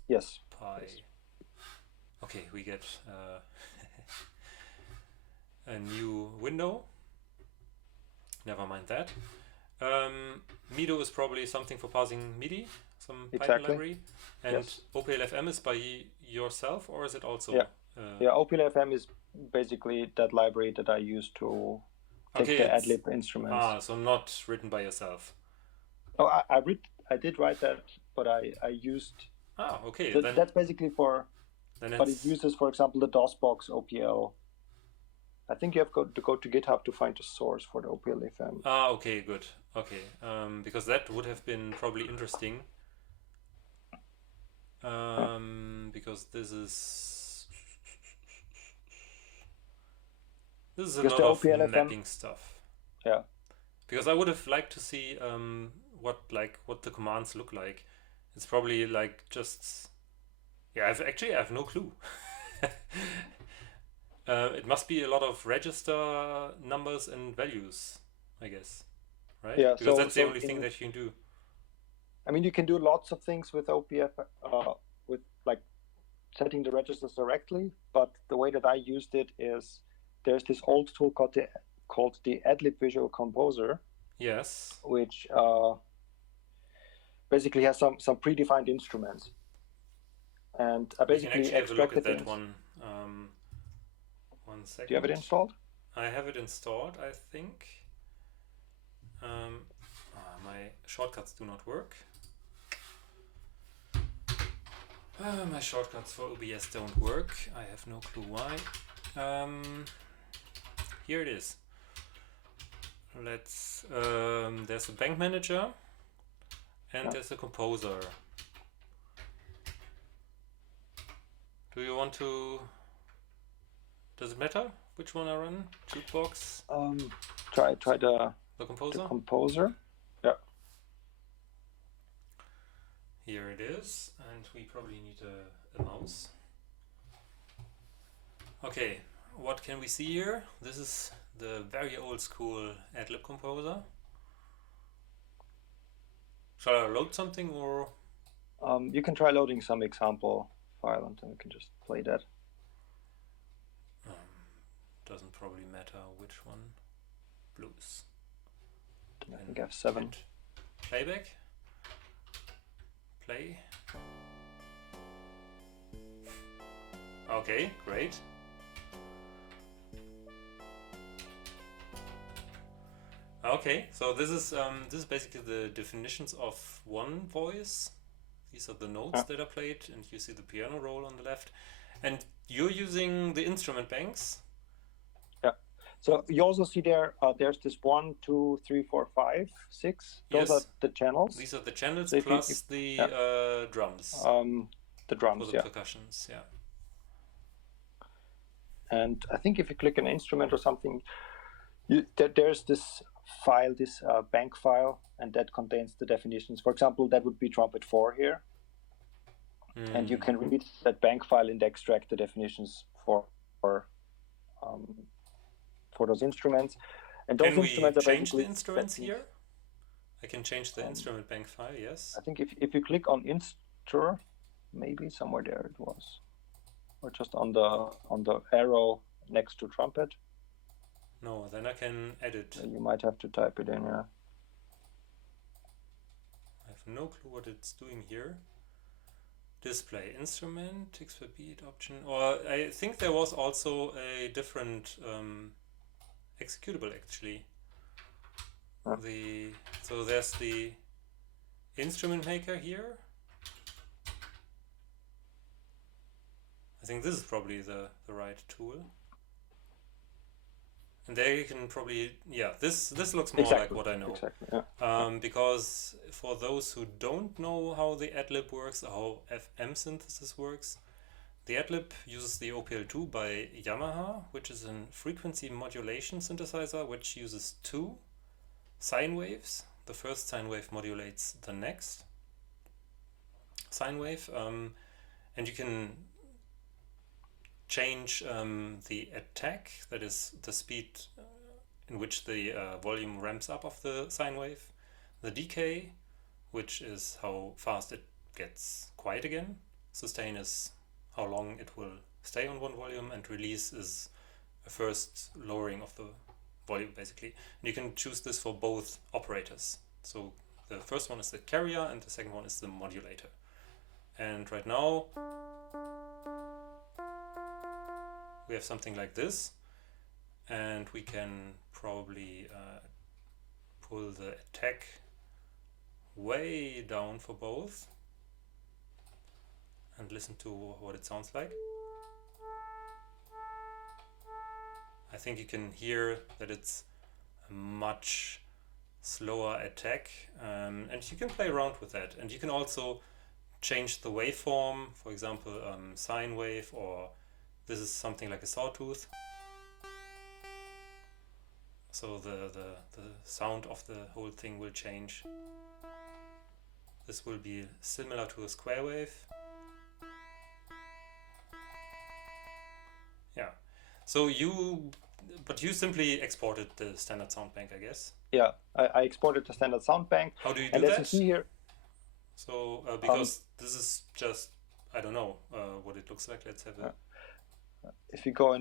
Yes. Pi. Yes. Okay, we get a new window. Never mind that. Mido is probably something for parsing Midi, some Python library. And OPLFM is by yourself, or is it also? Yeah, OPLFM is basically that library that I use to take the Adlib instruments. Ah, so not written by yourself. Oh, I did write that, but I used. Ah, okay. That's basically for. But it uses, for example, the DOSBox OPL. I think you have to go to GitHub to find the source for the OPLFM. Ah, okay, good. Okay, because that would have been probably interesting. Because this is a lot of mapping stuff. Yeah. Because I would have liked to see what the commands look like. It's probably like just I have no clue. It must be a lot of register numbers and values, I guess, right? Yeah. Because that's the only thing that you can do. I mean, you can do lots of things with OPF, with like setting the registers directly. But the way that I used it is there's this old tool called the Adlib Visual Composer. Yes. Which basically has some predefined instruments. And I basically have a look at that one. 1 second. Do you have it installed? I have it installed, I think. My shortcuts do not work. My shortcuts for OBS don't work. I have no clue why. Here it is. Let's. There's a bank manager, and there's a composer. Do you want to? Does it matter which one I run? Jukebox. Try the composer. The composer. Yeah. Here it is, and we probably need a mouse. Okay, what can we see here? This is the very old school Adlib composer. Shall I load something, or? You can try loading some example file, and then we can just play that. Doesn't probably matter which one. Blues. I think I have 7. Playback. Play. Okay, great. Okay, so this is basically the definitions of one voice. These are the notes that are played, and you see the piano roll on the left. And you're using the instrument banks. Yeah. So you also see there, there's this 1, 2, 3, 4, 5, 6. Those are the channels. These are the channels plus the drums. The drums, for the percussions, yeah. And I think if you click an instrument or something, there's this file, this bank file, and that contains the definitions. For example, that would be trumpet 4 here. And you can read that bank file and extract the definitions for those instruments. And those instruments are change the instruments here? I can change the instrument bank file, yes. I think if you click on instr, maybe somewhere there it was, or just on the arrow next to trumpet. No, then I can edit. You might have to type it in, yeah. I have no clue what it's doing here. Display instrument, X per beat option, or I think there was also a different executable actually. Huh. So there's the instrument maker here. I think this is probably the right tool. And there you can probably, this looks more like what I know. Exactly, yeah. Because for those who don't know how the Adlib works, how FM synthesis works, the Adlib uses the OPL2 by Yamaha, which is a frequency modulation synthesizer which uses 2 sine waves. The first sine wave modulates the next sine wave, and you can change the attack, that is the speed in which the volume ramps up of the sine wave, the decay, which is how fast it gets quiet again, sustain is how long it will stay on one volume, and release is a first lowering of the volume basically. And you can choose this for both operators. So the first one is the carrier and the second one is the modulator. And right now we have something like this, and we can probably pull the attack way down for both and listen to what it sounds like. I think you can hear that it's a much slower attack, and you can play around with that, and you can also change the waveform, for example sine wave, or this is something like a sawtooth, so the sound of the whole thing will change. This will be similar to a square wave. Yeah, so you simply exported the standard sound bank, I guess. Yeah, I exported the standard sound bank. How do you do and that? As you see here, so because this is just, I don't know what it looks like. Let's have a if you go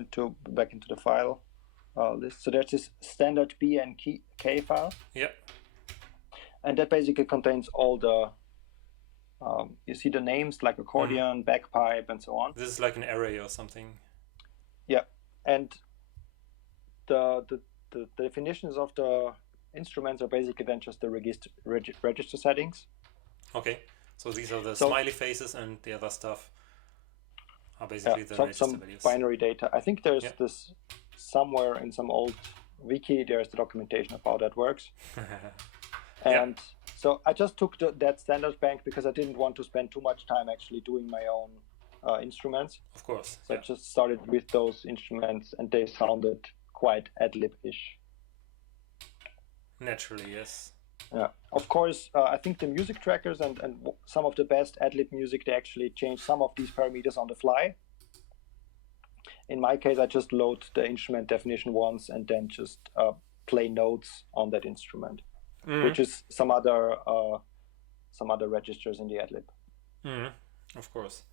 back into the file list, so there's this standard B and K file. Yeah. And that basically contains all the you see the names like accordion, bagpipe, and so on. This is like an array or something. Yeah, and the definitions of the instruments are basically then just the register settings. Okay, so these are the smiley faces, and the other stuff are basically the register values. Binary data. I think there's this somewhere in some old wiki. There's the documentation of how that works. And so I just took that standard bank because I didn't want to spend too much time actually doing my own instruments. Of course. So I just started with those instruments, and they sounded quite Adlib-ish. Naturally, yes. Yeah. Of course, I think the music trackers and some of the best Adlib music, they actually change some of these parameters on the fly. In my case, I just load the instrument definition once and then just play notes on that instrument, which is some other registers in the Adlib. Of course.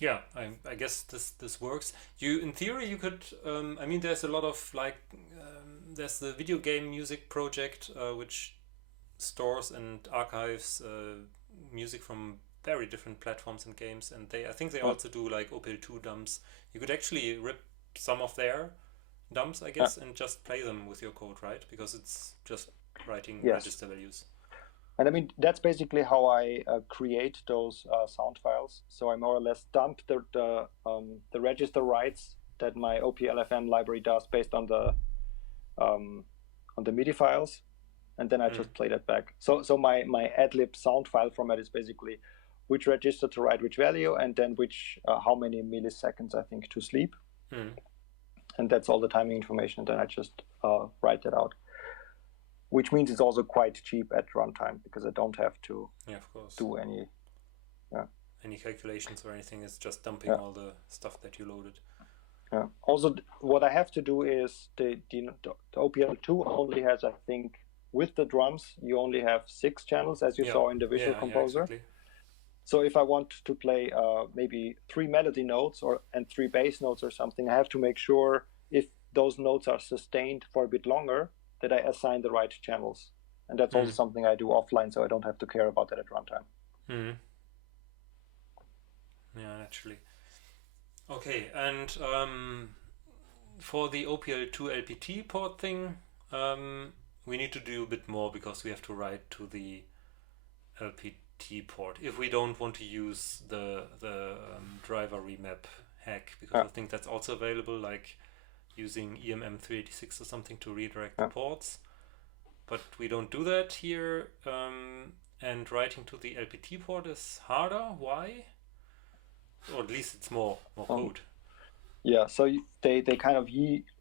Yeah. I guess this works. In theory, you could. I mean, there's a lot of there's the video game music project which stores and archives music from very different platforms and games, and I think they also do like OPL2 dumps. You could actually rip some of their dumps, I guess, and just play them with your code, right? Because it's just writing register values. And I mean, that's basically how I create those sound files. So I more or less dump the register writes that my OPLFM library does based on the MIDI files, and then I just play that back. So my Adlib sound file format is basically which register to write which value, and then how many milliseconds I think to sleep. And that's all the timing information. Then I just write that out, which means it's also quite cheap at runtime because I don't have to do any calculations or anything. It's just dumping all the stuff that you loaded. Yeah. Also, what I have to do is the OPL2 only has, I think, with the drums, you only have 6 channels, as you saw in the Visual Composer. Exactly. So if I want to play maybe 3 melody notes and 3 bass notes or something, I have to make sure if those notes are sustained for a bit longer that I assign the right channels. And that's also something I do offline, so I don't have to care about that at runtime. Yeah, naturally. Okay, and for the OPL2 LPT port thing, we need to do a bit more because we have to write to the LPT port if we don't want to use the driver remap hack, because I think that's also available, like using EMM386 or something to redirect the ports. But we don't do that here, and writing to the LPT port is harder. Why? Or at least it's more code. Yeah, so they kind of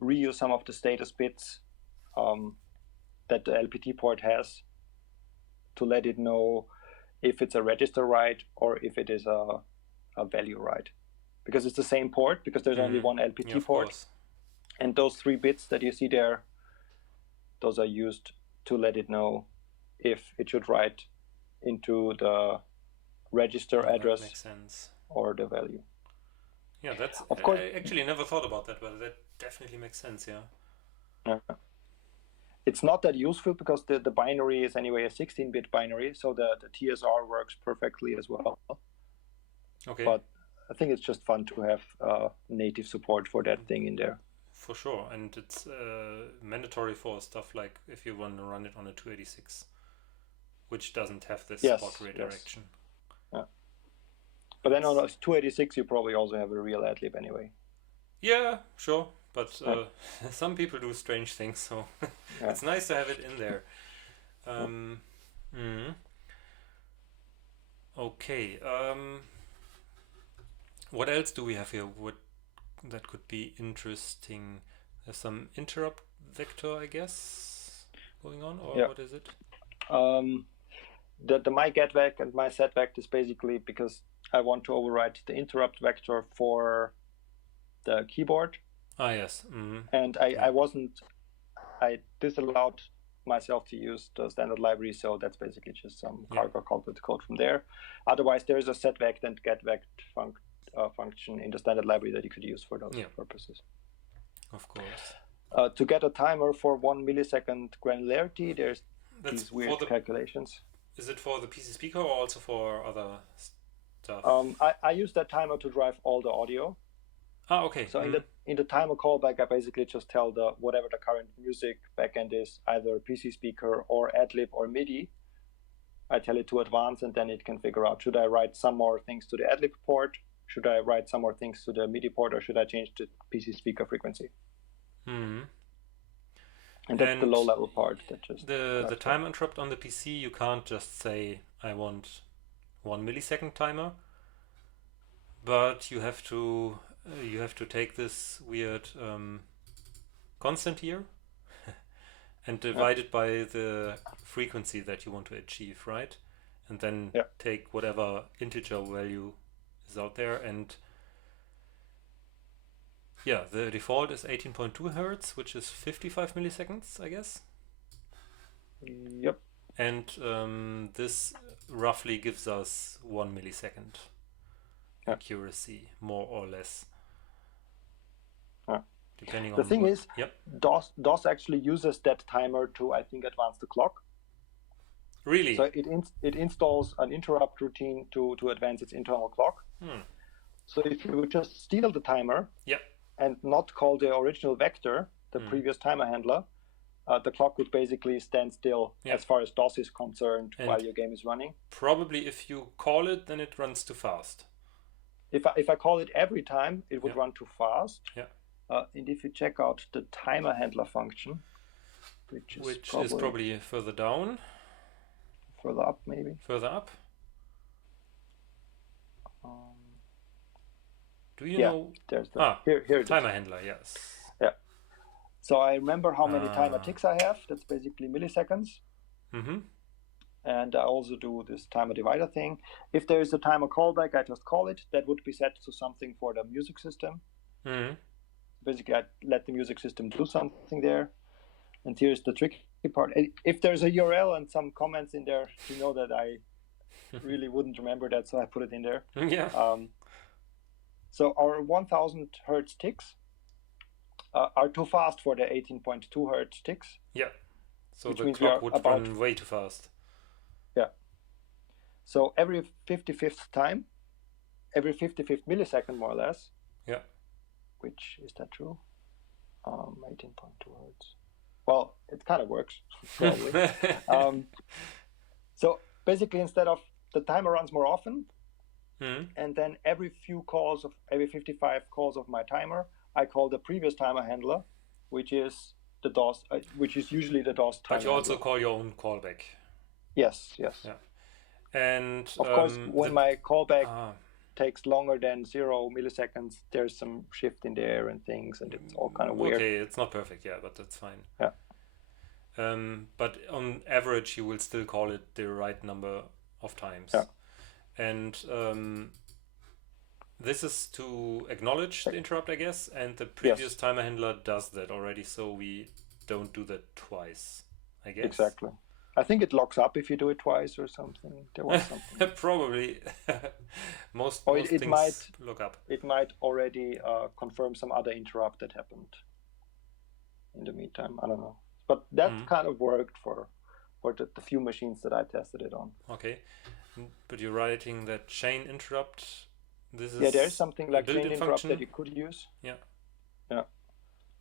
reuse some of the status bits that the LPT port has to let it know if it's a register write or if it is a value write. Because it's the same port, because there's only one LPT port. Course. And those 3 bits that you see there, those are used to let it know if it should write into the register address makes sense. Or the value. Yeah, that's of course. I actually never thought about that, but that definitely makes sense. Yeah. It's not that useful because the binary is anyway a 16-bit binary, so the TSR works perfectly as well. Okay. But I think it's just fun to have native support for that thing in there. For sure, and it's mandatory for stuff like if you want to run it on a 286, which doesn't have this spot redirection. Yes. Yeah. But then on a 286, you probably also have a real Adlib anyway. Yeah, sure. But some people do strange things, so it's nice to have it in there. Okay. What else do we have here? That could be interesting. There's some interrupt vector, I guess, going on, or what is it? The my get vec and my set vec is basically because I want to override the interrupt vector for the keyboard. Ah, yes. And I disallowed myself to use the standard library, so that's basically just some cargo code from there. Otherwise, there is a set vec and get vec function in the standard library that you could use for those purposes. Of course. To get a timer for 1 millisecond granularity, there's these weird calculations. Is it for the PC speaker or also for other stuff? I use that timer to drive all the audio. Ah, okay. So in the timer callback, I basically just tell whatever the current music backend is, either PC speaker or Adlib or Midi. I tell it to advance, and then it can figure out, should I write some more things to the Adlib port? Should I write some more things to the Midi port, or should I change the PC speaker frequency? And that's the low-level part. That just the time interrupt on the PC, you can't just say, I want 1 millisecond timer, but you have to take this weird constant here and divide it by the frequency that you want to achieve, right? And then take whatever integer value is out there, and the default is 18.2 hertz, which is 55 milliseconds, I guess. Yep. And this roughly gives us 1 millisecond accuracy, more or less. Depending the thing is, DOS actually uses that timer to, I think, advance the clock. Really? So it installs an interrupt routine to advance its internal clock. So if you just steal the timer and not call the original vector, the previous timer handler, the clock would basically stand still as far as DOS is concerned while your game is running. Probably if you call it, then it runs too fast. If I call it every time, it would run too fast. And if you check out the timer handler function, which is probably further down. Further up, maybe. Further up. Do you know? There's the here it timer is. handler. Yes. Yeah. So I remember how many timer ticks I have. That's basically milliseconds. And I also do this timer divider thing. If there is a timer callback, I just call it. That would be set to something for the music system. Basically, I let the music system do something there. And here's the tricky part. If there's a URL and some comments in there, you know that I really wouldn't remember that, so I put it in there. Yeah. So our 1000 hertz ticks are too fast for the 18.2 hertz ticks. Yeah. So which the means we clock are would about run way too fast. Yeah. So every 55th time, every 55th millisecond, more or less. Yeah. Which is that true? 18.2 hertz. Well, it kind of works, probably. So basically, instead of the timer runs more often, and then every 55 calls of my timer, I call the previous timer handler, which is the DOS, which is usually the DOS timer. But you also handler. call your own callback. Yes. Yeah. And of course, when my callback takes longer than 0 milliseconds, there's some shift in there and things, and it's all kind of weird. Okay, it's not perfect, yeah, but that's fine. Yeah. But on average, you will still call it the right number of times. Yeah. And this is to acknowledge the interrupt, I guess, and the previous timer handler does that already, so we don't do that twice, I guess. Exactly. I think it locks up if you do it twice or something. There was something. Probably. most it things might lock up. It might already confirm some other interrupt that happened in the meantime. I don't know. But that kind of worked for the few machines that I tested it on. Okay. But you're writing that chain interrupt. This is there's something like chain interrupt function that you could use. Yeah.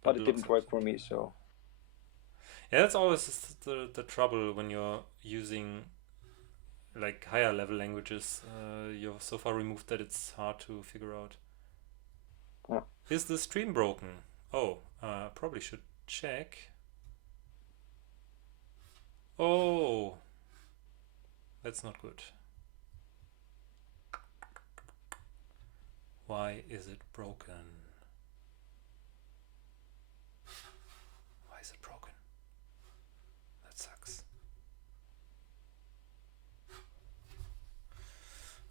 But it didn't work for me, so. Yeah, that's always the trouble when you're using like higher level languages. You're so far removed that it's hard to figure out. Yeah. Is the stream broken? Oh, probably should check. Oh, that's not good. Why is it broken? Why is it broken? That sucks.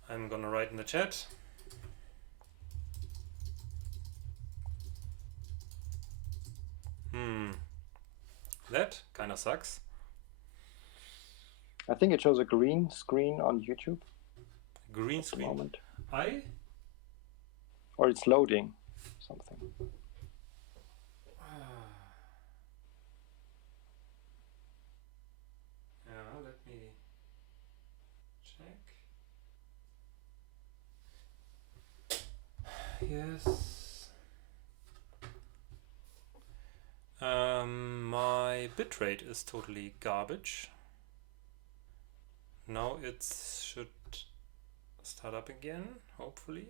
I'm gonna write in the chat. That kind of sucks. I think it shows a green screen on YouTube. Green screen? Moment. Or it's loading something. Yeah, let me check. Yes. My bitrate is totally garbage. Now it should start up again, hopefully.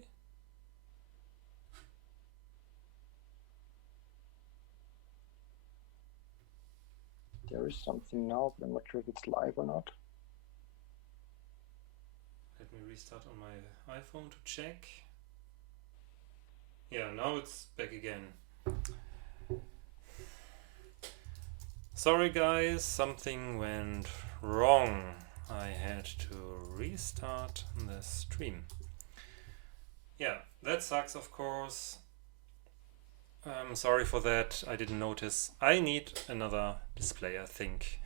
There is something now, but I'm not sure if it's live or not. Let me restart on my iPhone to check. Yeah, now it's back again. Sorry guys, something went wrong. I had to restart the stream. Yeah, that sucks, of course. I'm sorry for that. I didn't notice. I need another display, I think.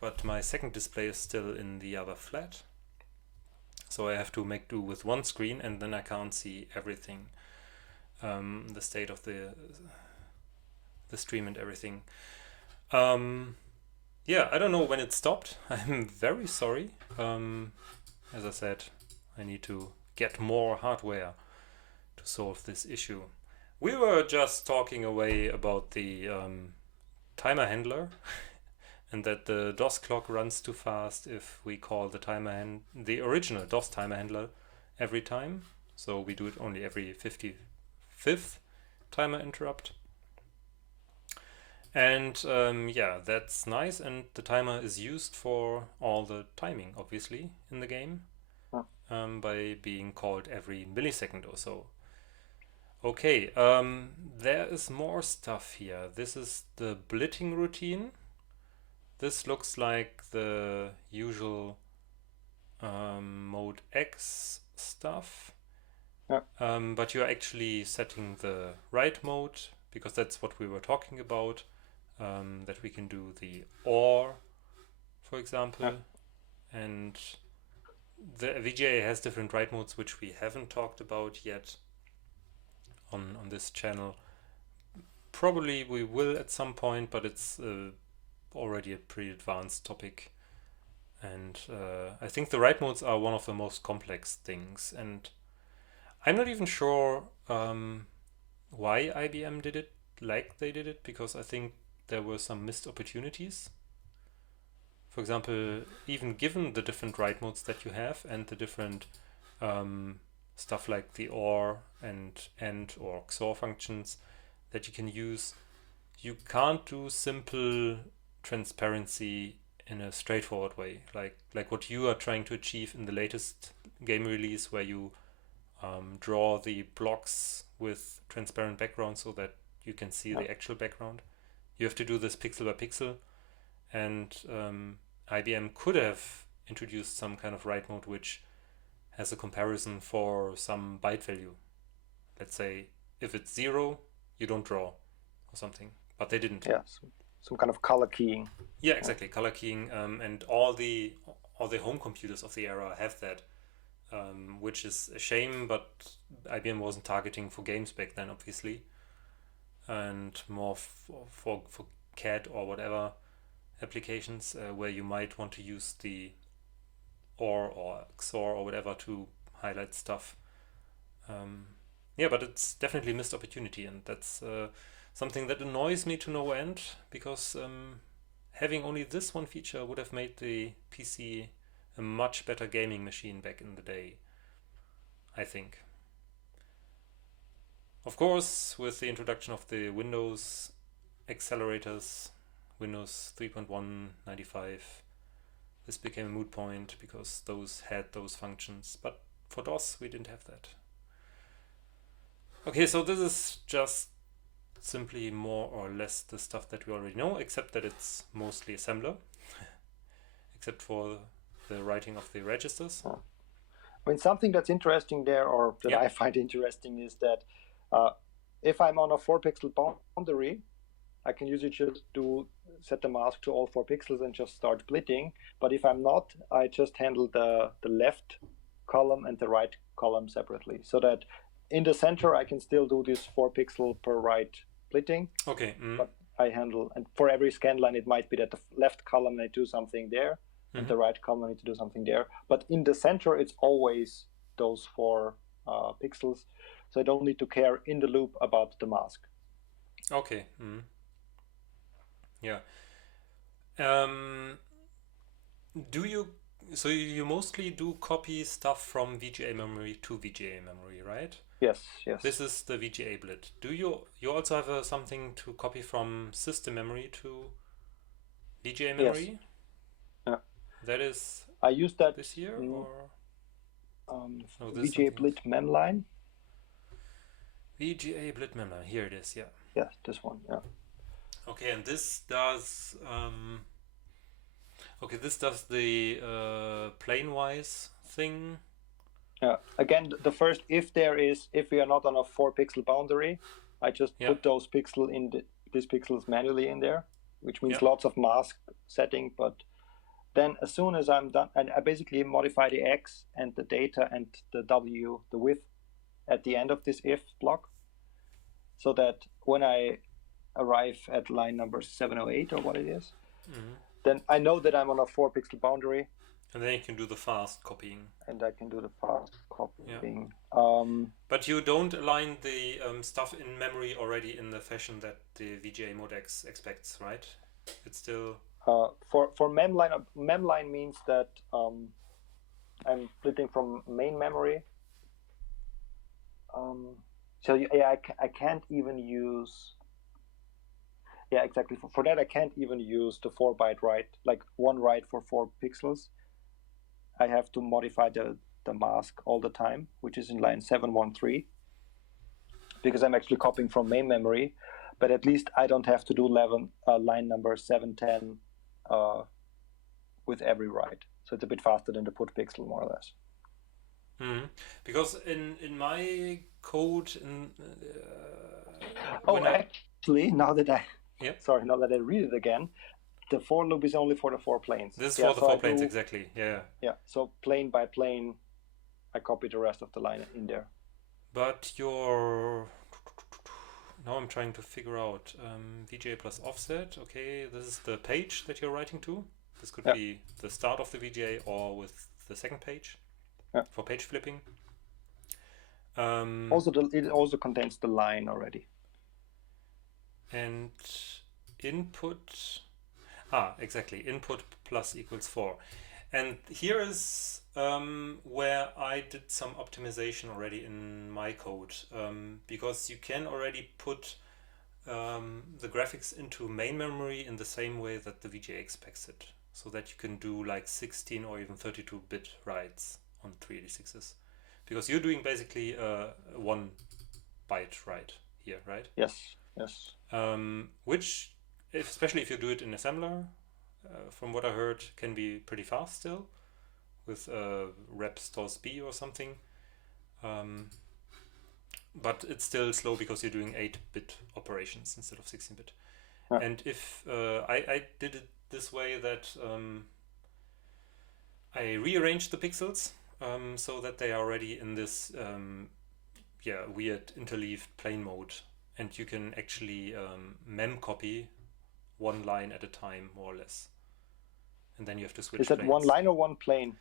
But my second display is still in the other flat. So I have to make do with one screen, and then I can't see everything. The state of the stream and everything. Yeah, I don't know when it stopped. I'm very sorry. As I said, I need to get more hardware to solve this issue. We were just talking away about the timer handler and that the DOS clock runs too fast if we call the original DOS timer handler every time. So we do it only every 55th timer interrupt. And yeah, that's nice, and the timer is used for all the timing, obviously, in the game, by being called every millisecond or so. Okay, there is more stuff here. This is the blitting routine. This looks like the usual mode X stuff, but you're actually setting the right mode, because that's what we were talking about. That we can do the OR, for example, and the VGA has different write modes, which we haven't talked about yet on this channel. Probably we will at some point, but it's already a pretty advanced topic. And I think the write modes are one of the most complex things. And I'm not even sure why IBM did it like they did it, because I think there were some missed opportunities. For example, even given the different write modes that you have and the different stuff like the OR and AND or XOR functions that you can use, you can't do simple transparency in a straightforward way, like what you are trying to achieve in the latest game release, where you draw the blocks with transparent background so that you can see the actual background. You have to do this pixel by pixel, and IBM could have introduced some kind of write mode which has a comparison for some byte value. Let's say if it's 0, you don't draw or something, but they didn't. Yeah, some kind of color keying. Yeah, exactly, color keying, and all the home computers of the era have that, which is a shame, but IBM wasn't targeting for games back then, obviously, and more for CAD or whatever applications where you might want to use the OR or XOR or whatever to highlight stuff. Yeah, but it's definitely a missed opportunity, and that's something that annoys me to no end, because having only this one feature would have made the PC a much better gaming machine back in the day, I think. Of course, with the introduction of the Windows accelerators, Windows 3.1.95, this became a moot point because those had those functions, but for DOS we didn't have that. Okay, so this is just simply more or less the stuff that we already know, except that it's mostly assembler, except for the writing of the registers. I mean, something that's interesting there, or that I find interesting, is that if I'm on a 4-pixel boundary, I can usually just set the mask to all 4 pixels and just start blitting. But if I'm not, I just handle the left column and the right column separately, so that in the center I can still do this 4 pixel per write blitting. Okay. But I handle, and for every scan line, it might be that the left column I do something there, and the right column I need to do something there. But in the center, it's always those 4 pixels, so I don't need to care in the loop about the mask. Okay. Yeah. So you mostly do copy stuff from VGA memory to VGA memory, right? Yes. This is the VGA blit. Do you also have something to copy from system memory to VGA memory? Yes. Yeah. That is. I used that this year or VGA blit memline. VGA blit memline. Here it is. Yeah. Yeah, this one. Yeah. Okay, and this does. Okay, this does the plane-wise thing. Yeah. Again, the first, if we are not on a 4-pixel boundary, I just put those pixels these pixels manually in there, which means lots of mask setting. But then, as soon as I'm done, and I basically modify the X and the data and the W, the width, at the end of this if block, so that when I arrive at line number 708 or what it is, then I know that I'm on a 4-pixel boundary. And then you can do the fast copying. And I can do the fast copying. Yeah. But you don't align the stuff in memory already in the fashion that the VGA modex expects, right? It's still... for memline means that I'm splitting from main memory. I can't even use... Yeah, exactly. For that, I can't even use the 4-byte write, like one write for 4 pixels. I have to modify the mask all the time, which is in line 713, because I'm actually copying from main memory. But at least I don't have to do line number 710 with every write. So it's a bit faster than the put pixel, more or less. Because in my code, actually, now that I read it again, the for loop is only for the 4 planes. This is for the 4 planes, exactly. Yeah. Yeah. So plane by plane, I copy the rest of the line in there. But now I'm trying to figure out VGA plus offset. Okay, this is the page that you're writing to. This could be the start of the VGA or with the second page for page flipping. It also contains the line already. And input, exactly, input plus equals 4. And here is where I did some optimization already in my code, because you can already put the graphics into main memory in the same way that the VGA expects it, so that you can do like 16 or even 32-bit writes on 386s, because you're doing basically 1 byte write here, right? Yes. Which, especially if you do it in assembler, from what I heard, can be pretty fast still with rep stores B or something. But it's still slow because you're doing 8-bit operations instead of 16-bit. And if I did it this way that I rearranged the pixels so that they are already in this weird interleaved plane mode. And you can actually mem copy 1 line at a time, more or less. And then you have to switch. Is that planes. 1 line or 1 plane?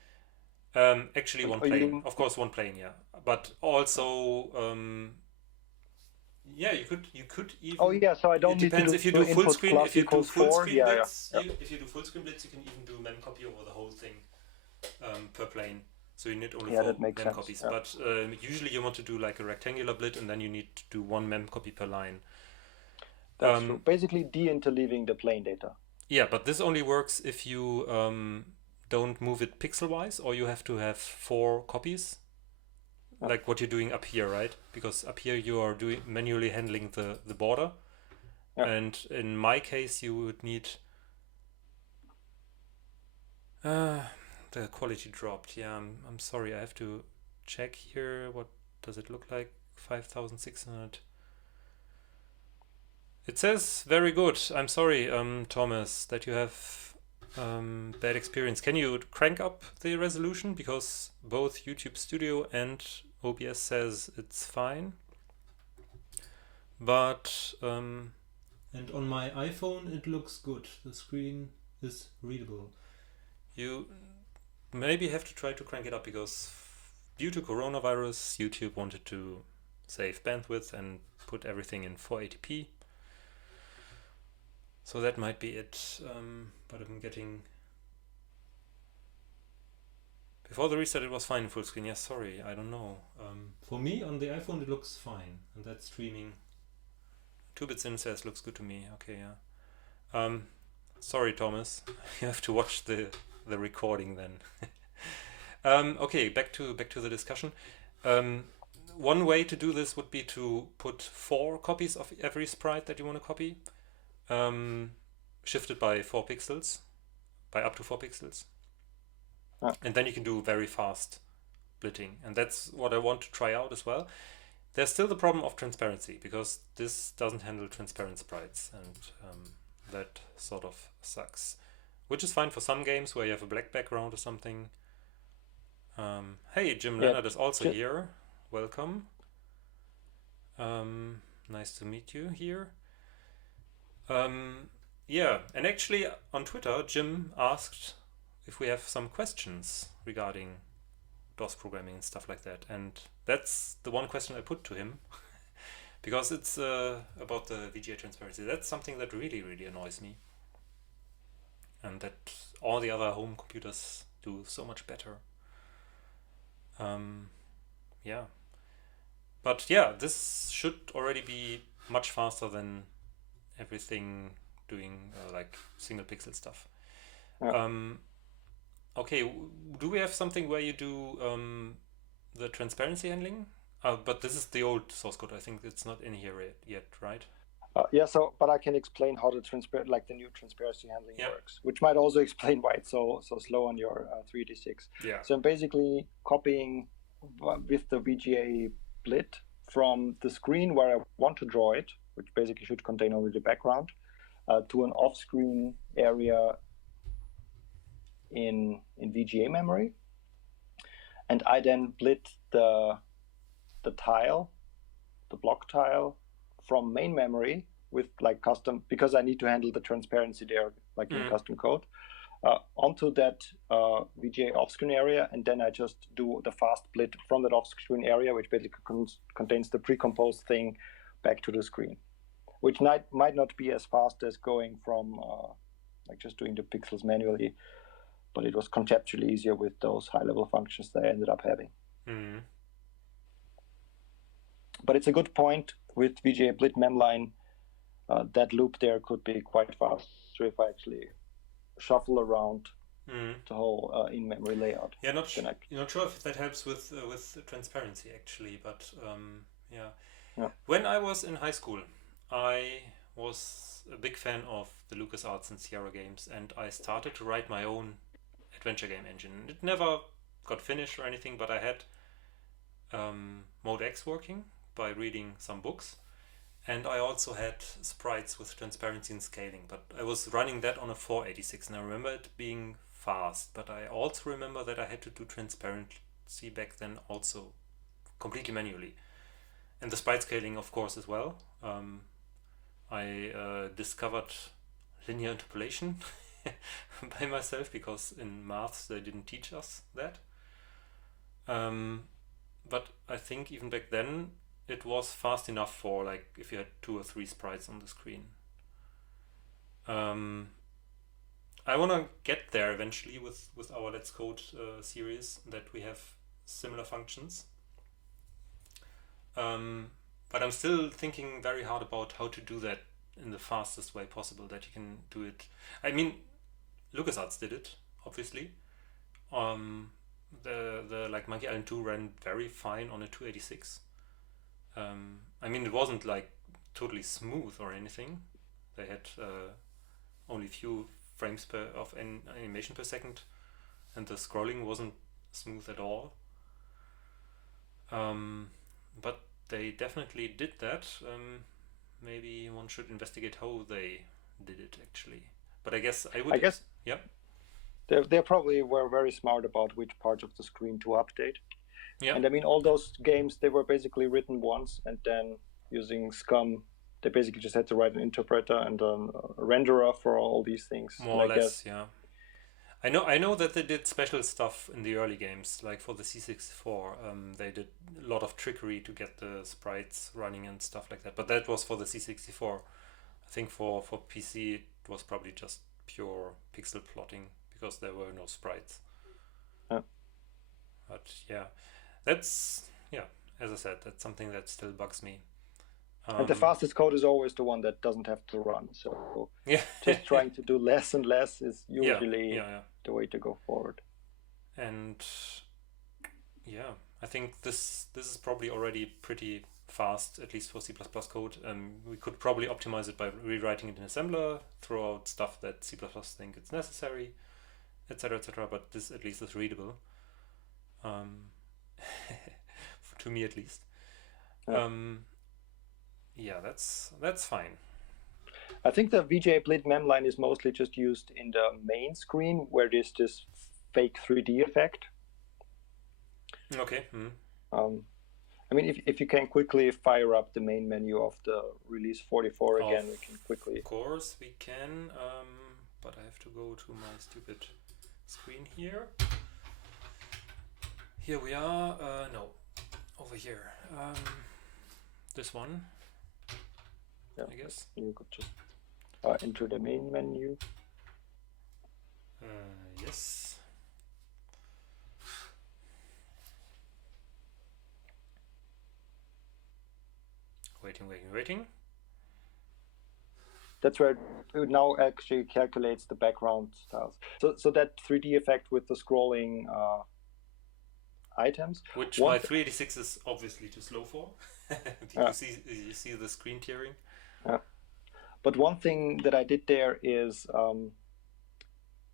Actually, 1 plane. Of course, 1 plane, yeah. But also, you could even. Oh yeah, so I don't. It depends if you do full screen. If you do full screen blitz, if you do full screen blitz, you can even do mem copy over the whole thing per plane. So you need only 4 mem copies. Yeah. But usually you want to do like a rectangular blit, and then you need to do 1 mem copy per line. That's true. Basically de-interleaving the plane data. Yeah, but this only works if you don't move it pixel-wise, or you have to have 4 copies, like what you're doing up here, right? Because up here you are manually handling the border, and in my case you would need the quality dropped. Yeah, I'm sorry, I have to check here. What does it look like? 5,600. It says very good. I'm sorry, Thomas, that you have bad experience. Can you crank up the resolution? Because both YouTube Studio and OBS says it's fine. But and on my iPhone it looks good. The screen is readable. You maybe have to try to crank it up, because due to coronavirus, YouTube wanted to save bandwidth and put everything in 480p. So that might be it, but I'm getting... Before the reset it was fine in full screen. Yes, sorry, I don't know. For me on the iPhone it looks fine, and that's streaming. 2bits in says looks good to me. Okay, yeah. Sorry, Thomas, you have to watch the recording then. Okay, back to the discussion. One way to do this would be to put 4 copies of every sprite that you want to copy. Shifted by 4 pixels, by up to 4 pixels, and then you can do very fast blitting, and that's what I want to try out as well. There's still the problem of transparency, because this doesn't handle transparent sprites, and that sort of sucks, which is fine for some games where you have a black background or something. Hey, Jim Leonard is also here. Welcome. Nice to meet you here. And actually on Twitter, Jim asked if we have some questions regarding DOS programming and stuff like that. And that's the one question I put to him, because it's about the VGA transparency. That's something that really, really annoys me. And that all the other home computers do so much better. But yeah, this should already be much faster than everything doing like single pixel stuff. Okay, do we have something where you do the transparency handling? But this is the old source code. I think it's not in here yet, right? But I can explain how the new transparency handling works, which might also explain why it's so slow on your 386. Yeah. So I'm basically copying with the VGA blit from the screen where I want to draw it, which basically should contain only the background, to an off-screen area in VGA memory, and I then blit the tile, the block tile, from main memory with like custom, because I need to handle the transparency there, like in custom code, onto that VGA off-screen area, and then I just do the fast blit from that off-screen area, which basically contains the pre-composed thing back to the screen, which might not be as fast as going from like just doing the pixels manually, but it was conceptually easier with those high-level functions that I ended up having. But it's a good point with VGA blit memline. That loop there could be quite fast. So if I actually shuffle around the whole in-memory layout. Yeah, not sure if that helps with transparency actually, but yeah. When I was in high school, I was a big fan of the LucasArts and Sierra games, and I started to write my own adventure game engine. It never got finished or anything, but I had Mode X working by reading some books, and I also had sprites with transparency and scaling, but I was running that on a 486, and I remember it being fast, but I also remember that I had to do transparency back then also completely manually, and the sprite scaling of course as well. I discovered linear interpolation by myself, because in maths they didn't teach us that, but I think even back then it was fast enough for like if you had 2 or 3 sprites on the screen. I want to get there eventually with our Let's Code series, that we have similar functions. But I'm still thinking very hard about how to do that in the fastest way possible, that you can do it. I mean, LucasArts did it, obviously. The like Monkey Island 2 ran very fine on a 286. I mean, it wasn't like totally smooth or anything. They had only few frames of animation per second, and the scrolling wasn't smooth at all. But they definitely did that. Maybe one should investigate how they did it actually. But I guess yeah. They probably were very smart about which part of the screen to update. Yeah. And I mean, all those games, they were basically written once, and then using SCUM, they basically just had to write an interpreter and a renderer for all these things. More or less, yeah. I know that they did special stuff in the early games, like for the C64. They did a lot of trickery to get the sprites running and stuff like that. But that was for the C64. I think for PC it was probably just pure pixel plotting, because there were no sprites. Yeah. But yeah, that's, as I said, that's something that still bugs me. And the fastest code is always the one that doesn't have to run. So just trying to do less and less is usually the way to go forward. And yeah, I think this is probably already pretty fast, at least for C++ code. We could probably optimize it by rewriting it in assembler, throw out stuff that C++ think it's necessary, etc., etc. But this at least is readable, to me at least. Yeah, that's fine. I think the VGA blit memline is mostly just used in the main screen, where there's this fake 3D effect. Okay. I mean, if you can quickly fire up the main menu of the release 44 again, we can quickly. Of course we can, but I have to go to my stupid screen here. Here we are. No, over here. This one. Yeah, I guess you could just enter the main menu. Yes. Waiting. That's where it now actually calculates the background styles. So that 3D effect with the scrolling items, which my 386 is obviously too slow for. You see the screen tearing. Yeah. But one thing that I did there is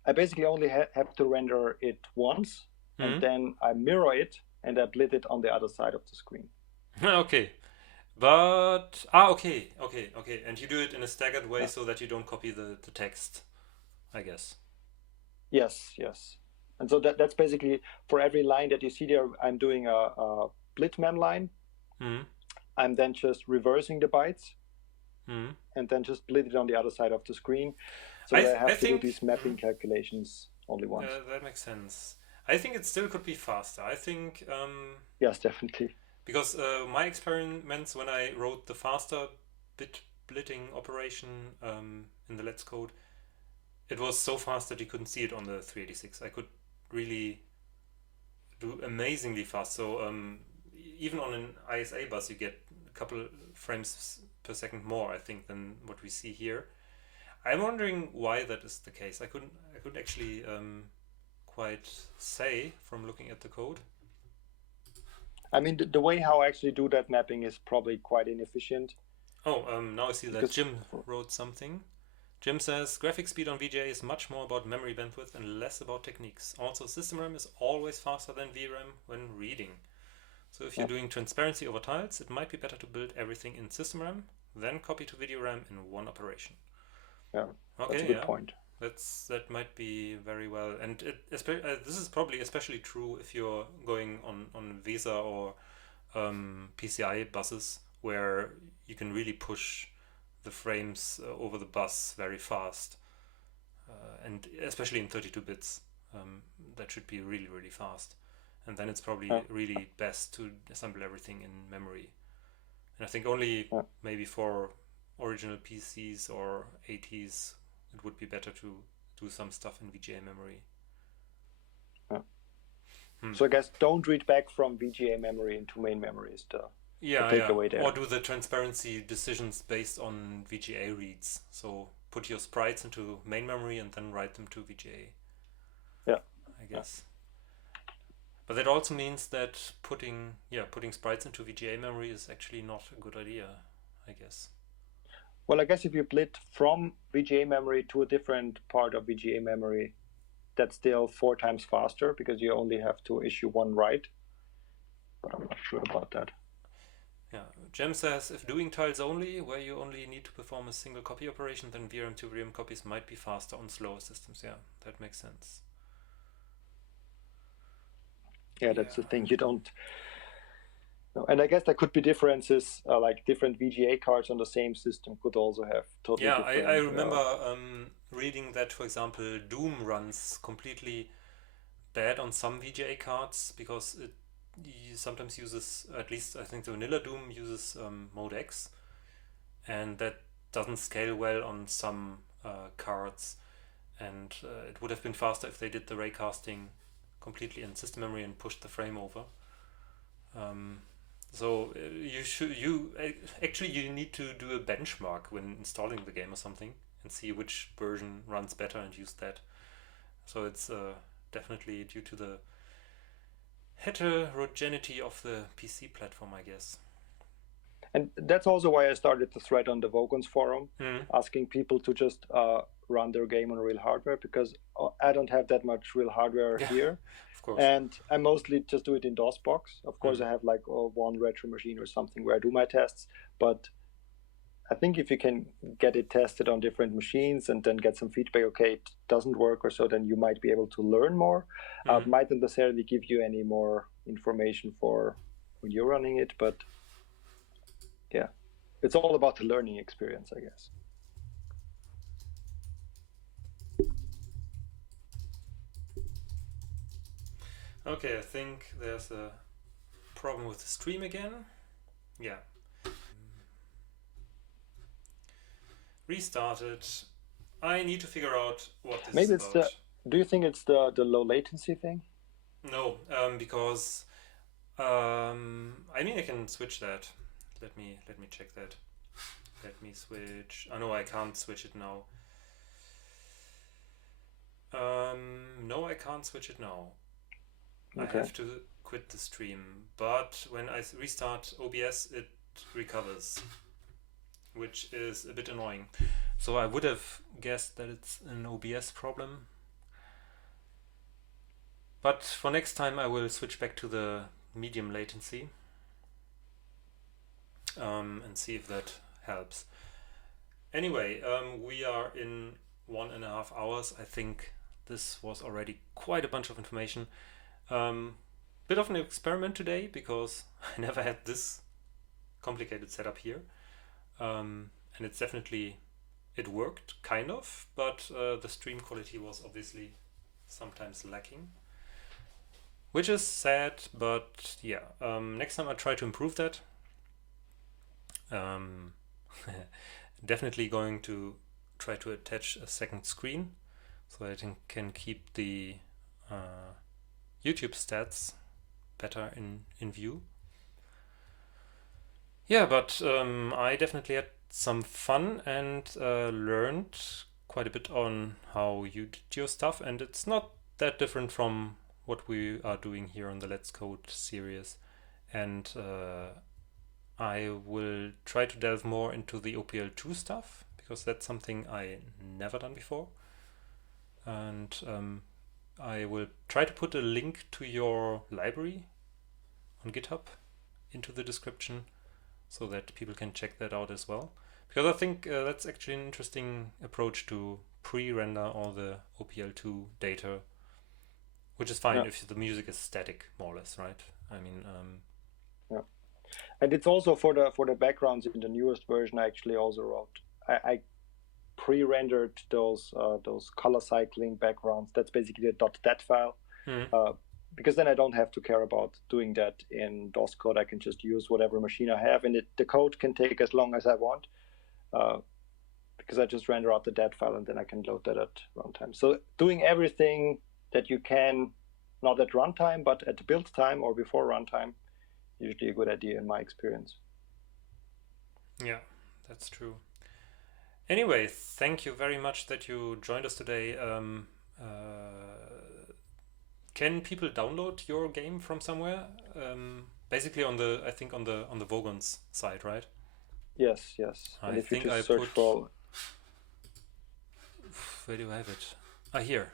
I basically only have to render it once, and then I mirror it and I blit it on the other side of the screen. Okay. But okay. And you do it in a staggered way Yeah. so that you don't copy the text, I guess. Yes, yes. And so that's basically for every line that you see there, I'm doing a Blitman line. Hmm. I'm then just reversing the bytes Hmm. and then just split it on the other side of the screen so I that I th- I have to do think these mapping calculations only once. that makes sense. I think it still could be faster. I think Yes, definitely. because my experiments when I wrote the faster bit blitting operation in the Let's Code, it was so fast that you couldn't see it on the 386. I could really do amazingly fast. So even on an ISA bus, you get a couple frames per second more, I think, than what we see here. I'm wondering why that is the case. I couldn't actually quite say from looking at the code. I mean, the way how I actually do that mapping is probably quite inefficient. Oh, now I see that Because Jim wrote something. Jim says graphic speed on VGA is much more about memory bandwidth and less about techniques. Also, system RAM is always faster than VRAM when reading. So if you're doing transparency over tiles, it might be better to build everything in system RAM, then copy to video RAM in one operation. yeah, Okay, that's a good point. that might be very well, and this is probably especially true if you're going on VESA or PCI buses where you can really push the frames over the bus very fast, and especially in 32 bits, that should be really really fast, and then it's probably Yeah, really best to assemble everything in memory. And I think only yeah. maybe for original PCs or ATs it would be better to do some stuff in VGA memory. Yeah. Hmm. So I guess don't read back from VGA memory into main memory is the Yeah. takeaway Or there. do the transparency decisions based on VGA reads. So put your sprites into main memory and then write them to VGA, Yeah. I Yeah. guess. But that also means that putting sprites into VGA memory is actually not a good idea, I guess. Well, I guess if you split from VGA memory to a different part of VGA memory, that's still 4 times faster because you only have to issue one write. But I'm not sure about that. Yeah, Jem says if doing tiles only, where you only need to perform a single copy operation, then VRAM to VRAM copies might be faster on slower systems. Yeah, that makes sense. Yeah, that's the thing. You don't. No. And I guess there could be differences, like different VGA cards on the same system could also have totally Yeah, I different. remember reading that, for example, Doom runs completely bad on some VGA cards because it sometimes uses, at least I think the vanilla Doom uses Mode X, and that doesn't scale well on some cards. And it would have been faster if they did the raycasting completely in system memory and pushed the frame over. Um, so actually you need to do a benchmark when installing the game or something and see which version runs better and use that. So it's definitely due to the heterogeneity of the PC platform, I guess. And that's also why I started the thread on the Vogons forum, Mm. asking people to just run their game on real hardware because I don't have that much real hardware Yeah, here. of course. And I mostly just do it in DOSBox. Of course, I have like one retro machine or something where I do my tests. But I think if you can get it tested on different machines and then get some feedback, okay, it doesn't work or so, then you might be able to learn more. Mightn't necessarily give you any more information for when you're running it, but yeah, it's all about the learning experience, I guess. Okay, I think there's a problem with the stream again. Yeah. Restarted. I need to figure out what this Maybe is it's about. do you think it's the low latency thing? No, because I mean I can switch that. Let me check that. Let me switch. Oh no, I can't switch it now. No, I can't switch it now. Okay. I have to quit the stream. But when I restart OBS, it recovers, which is a bit annoying. So I would have guessed that it's an OBS problem. But for next time, I will switch back to the medium latency. and see if that helps. Anyway, we are in 1.5 hours. I think this was already quite a bunch of information. Bit of an experiment today because I never had this complicated setup here, and it's definitely, it worked kind of, but the stream quality was obviously sometimes lacking, which is sad, but yeah, next time I'll try to improve that. Definitely going to try to attach a second screen so that I can keep the YouTube stats better in view. Yeah, but I definitely had some fun and learned quite a bit on how you did your stuff, and it's not that different from what we are doing here on the Let's Code series. And I will try to delve more into the OPL2 stuff because that's something I never done before. And I will try to put a link to your library on GitHub into the description so that people can check that out as well. Because I think that's actually an interesting approach to pre-render all the OPL2 data, which is fine if the music is static, more or less, right? I mean, yeah. And it's also for the backgrounds in the newest version. I actually also wrote. I pre-rendered those color cycling backgrounds. That's basically a .dat file. Because then I don't have to care about doing that in DOS code. I can just use whatever machine I have, and the code can take as long as I want, because I just render out the .dat file and then I can load that at runtime. So doing everything that you can, not at runtime, but at build time or before runtime, usually a good idea in my experience. Yeah, that's true. Anyway, thank you very much that you joined us today. Can people download your game from somewhere? Basically on the, I think on the Vogons side, right? Yes. And if you just search for, where do I have it? Here.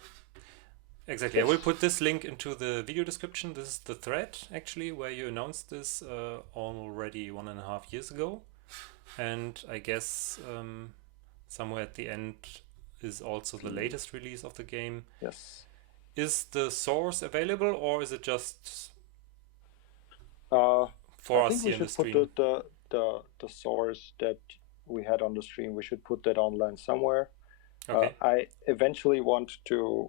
Exactly. Yes. I will put this link into the video description. This is the thread actually where you announced this already 1.5 years ago, and I guess somewhere at the end is also the latest release of the game. Yes. Is the source available, or is it just for us here in the stream? I think we should put the source that we had on the stream. We should put that online somewhere. Okay. I eventually want to